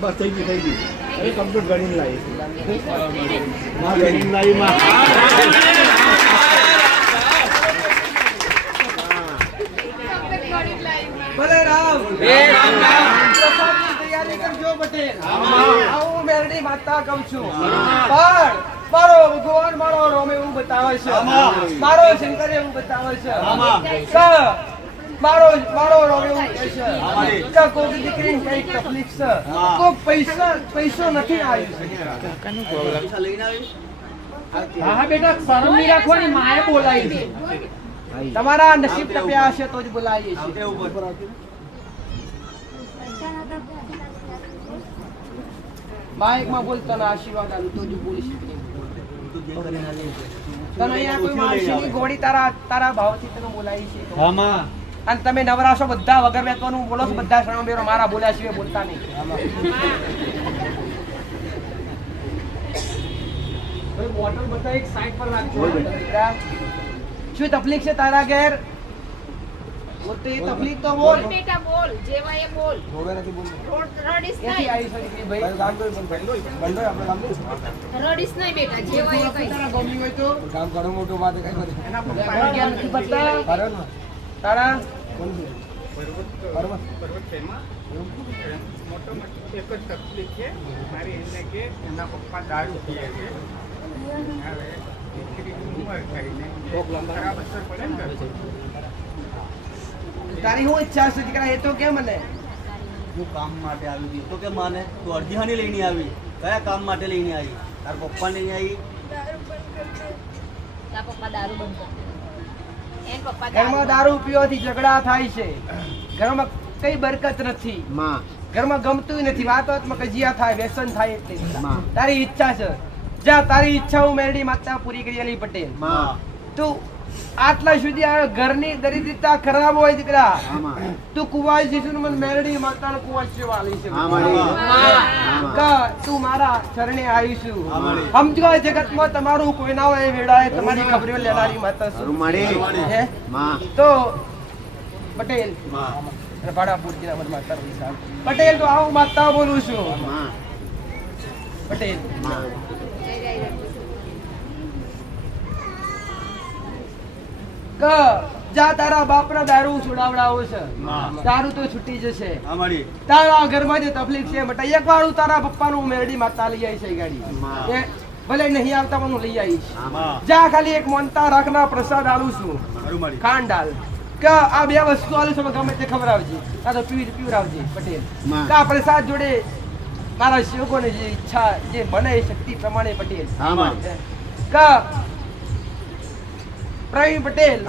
બસ થઈ ગયું, થઈ ગયું. એ કમ્પ્લીટ ગણીને લાવી માં, ગણીને લાવી માં. ભલે રામ. પ્રસાદની તૈયારી કરજો પટેલ. આવું મેરડી માતા કહું છું. પણ મારો ભગવાન મારો રોમ એવું બતાવે છે, મારો શંકર એવું બતાવે છે કે મારો રોમ એવું કહે છે કે કોઈક દીકરીને કઈક તકલીફ છે, કોઈક પૈસો નથી આવ્યો. હા બેટા શરમ નહીં રાખવાની, માએ બોલાવી છે. તમારા નસીબ ટપ્યા હશે તો જ બોલાવીએ છીએ. બાઇકમાં બોલતો ને આશીર્વાદ આલું તો જ બોલી શકીએ. તને અહીંયા કોઈ માણસની ગોળી તારા ભાવથી તને બોલાવી છે. અને તમે નવરાશો બધા વગર વેચવાનું બોલો છો, બધા શ્રમણબેરો મારા બોલ્યા સિવાય બોલતા નહીં. બોટલ બધા એક સાઈડ પર રાખજો. શું તકલીફ છે તારા ઘેર? બોલતો એ તકલીફ તો બોલ. બેટા બોલ, જેવા એ બોલ. રડીશ ક્યાંથી નહીં, આવી છે દીકરી ભાઈ? રડીશ નહીં બેટા, જેવા એ કઈ. તારા ગમની હોય તો કામ ઘણું મોટું વાત કઈ કરે. એના પપ્પા ક્યાં નથી પડતા? તારા એક જ તકલીફ છે મારી, એને કે એના પપ્પા દારૂ પીએ છે. હવે દીકરીની ઉંમર કરીને ખરાબ અસર પડે ને ઘરે. તારી શું ઈચ્છા છે દીકરા? એ તો કે મને હું કામ માટે આવી હતી તો કે માને તું અડધી હાની લઈને આવી, કયા કામ માટે લઈને આવી? તાર પપ્પા લઈને આવી? તારા પપ્પા દારૂ બંધ કર. એન પપ્પા ઘરમાં દારૂ પીવાથી ઝઘડા થાય છે, ઘરમાં કઈ બરકત નથી, ઘરમાં ગમતું નથી, વાતમાં કજિયા થાય, વ્યસન થાય. એટલે તારી ઈચ્છા છે, જા તારી ઈચ્છા હું મેરડી માતા પૂરી કરી અલી પટેલ. તું આટલા સુધી આ ઘરની દરિદ્રતા ખરાબ હોય દીકરા, તું કુવાજ જીશું મને મેરડી માતાનો કુવાજ સેવા આલી છે. તું મારા ચરણે આવીશું. સમજો જગતમાં તમારું કોઈ ના હોય વેડાય, તમારી ખબરીઓ લેનારી માતા છું. હે? તો પટેલ ભાડાપુરજીના મન માતા પટેલ તો આવું માતા બોલું છું. પટેલ જા તારા બાપના દારૂ છોડાવડાવો છે, દારૂ તો છૂટી જશે. તારા ઘરમાં જે તકલીફ છે બટા એક વાર તારા પપ્પાનું મેરડી માતા લઈ આવી છે ગાડી, ભલે નહીં આવતા પણ હું લઈ આવીશ. જા ખાલી એક મોનતા રાખના પ્રસાદ આલું છું, ખાંડ ડાલ કે આ બે વસ્તુ આલું છું, ગમે તે ખવડાવજે, આ તો પીવડાવજે પટેલ. આ પ્રસાદ જોડે મારા સેવકોને જે ઈચ્છા જે બને એ શક્તિ પ્રમાણે પટેલ. પ્રવીણ પટેલ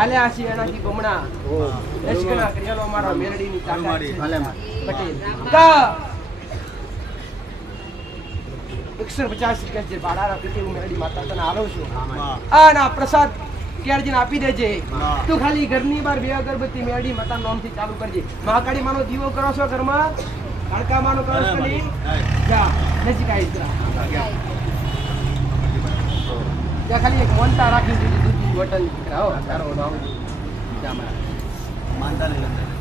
આલ્યા છે એનાથી બમણા લશ્કરના ક્રિયાનો અમારો મેરડીની તાકાત છે. પટેલ 150 રૂપિયા જે ભાડાના પેટી હું મેરડી માતા તને આલું છું. આના પ્રસાદ ક્યારજીને આપી દેજે. તું ખાલી ઘરની બહાર બે અગરબત્તી મેરડી માતા નામથી ચાલુ કરજે. મહાકાળી માનો દીવો કરો છો ઘરમાં? કાળકા માનો કરો છો નહીં? જા નજીક આવી જા. ત્યાં ખાલી એક મોનતા રાખી દીધી દૂધની બોટલ. તારો નામ માનતા નહીં.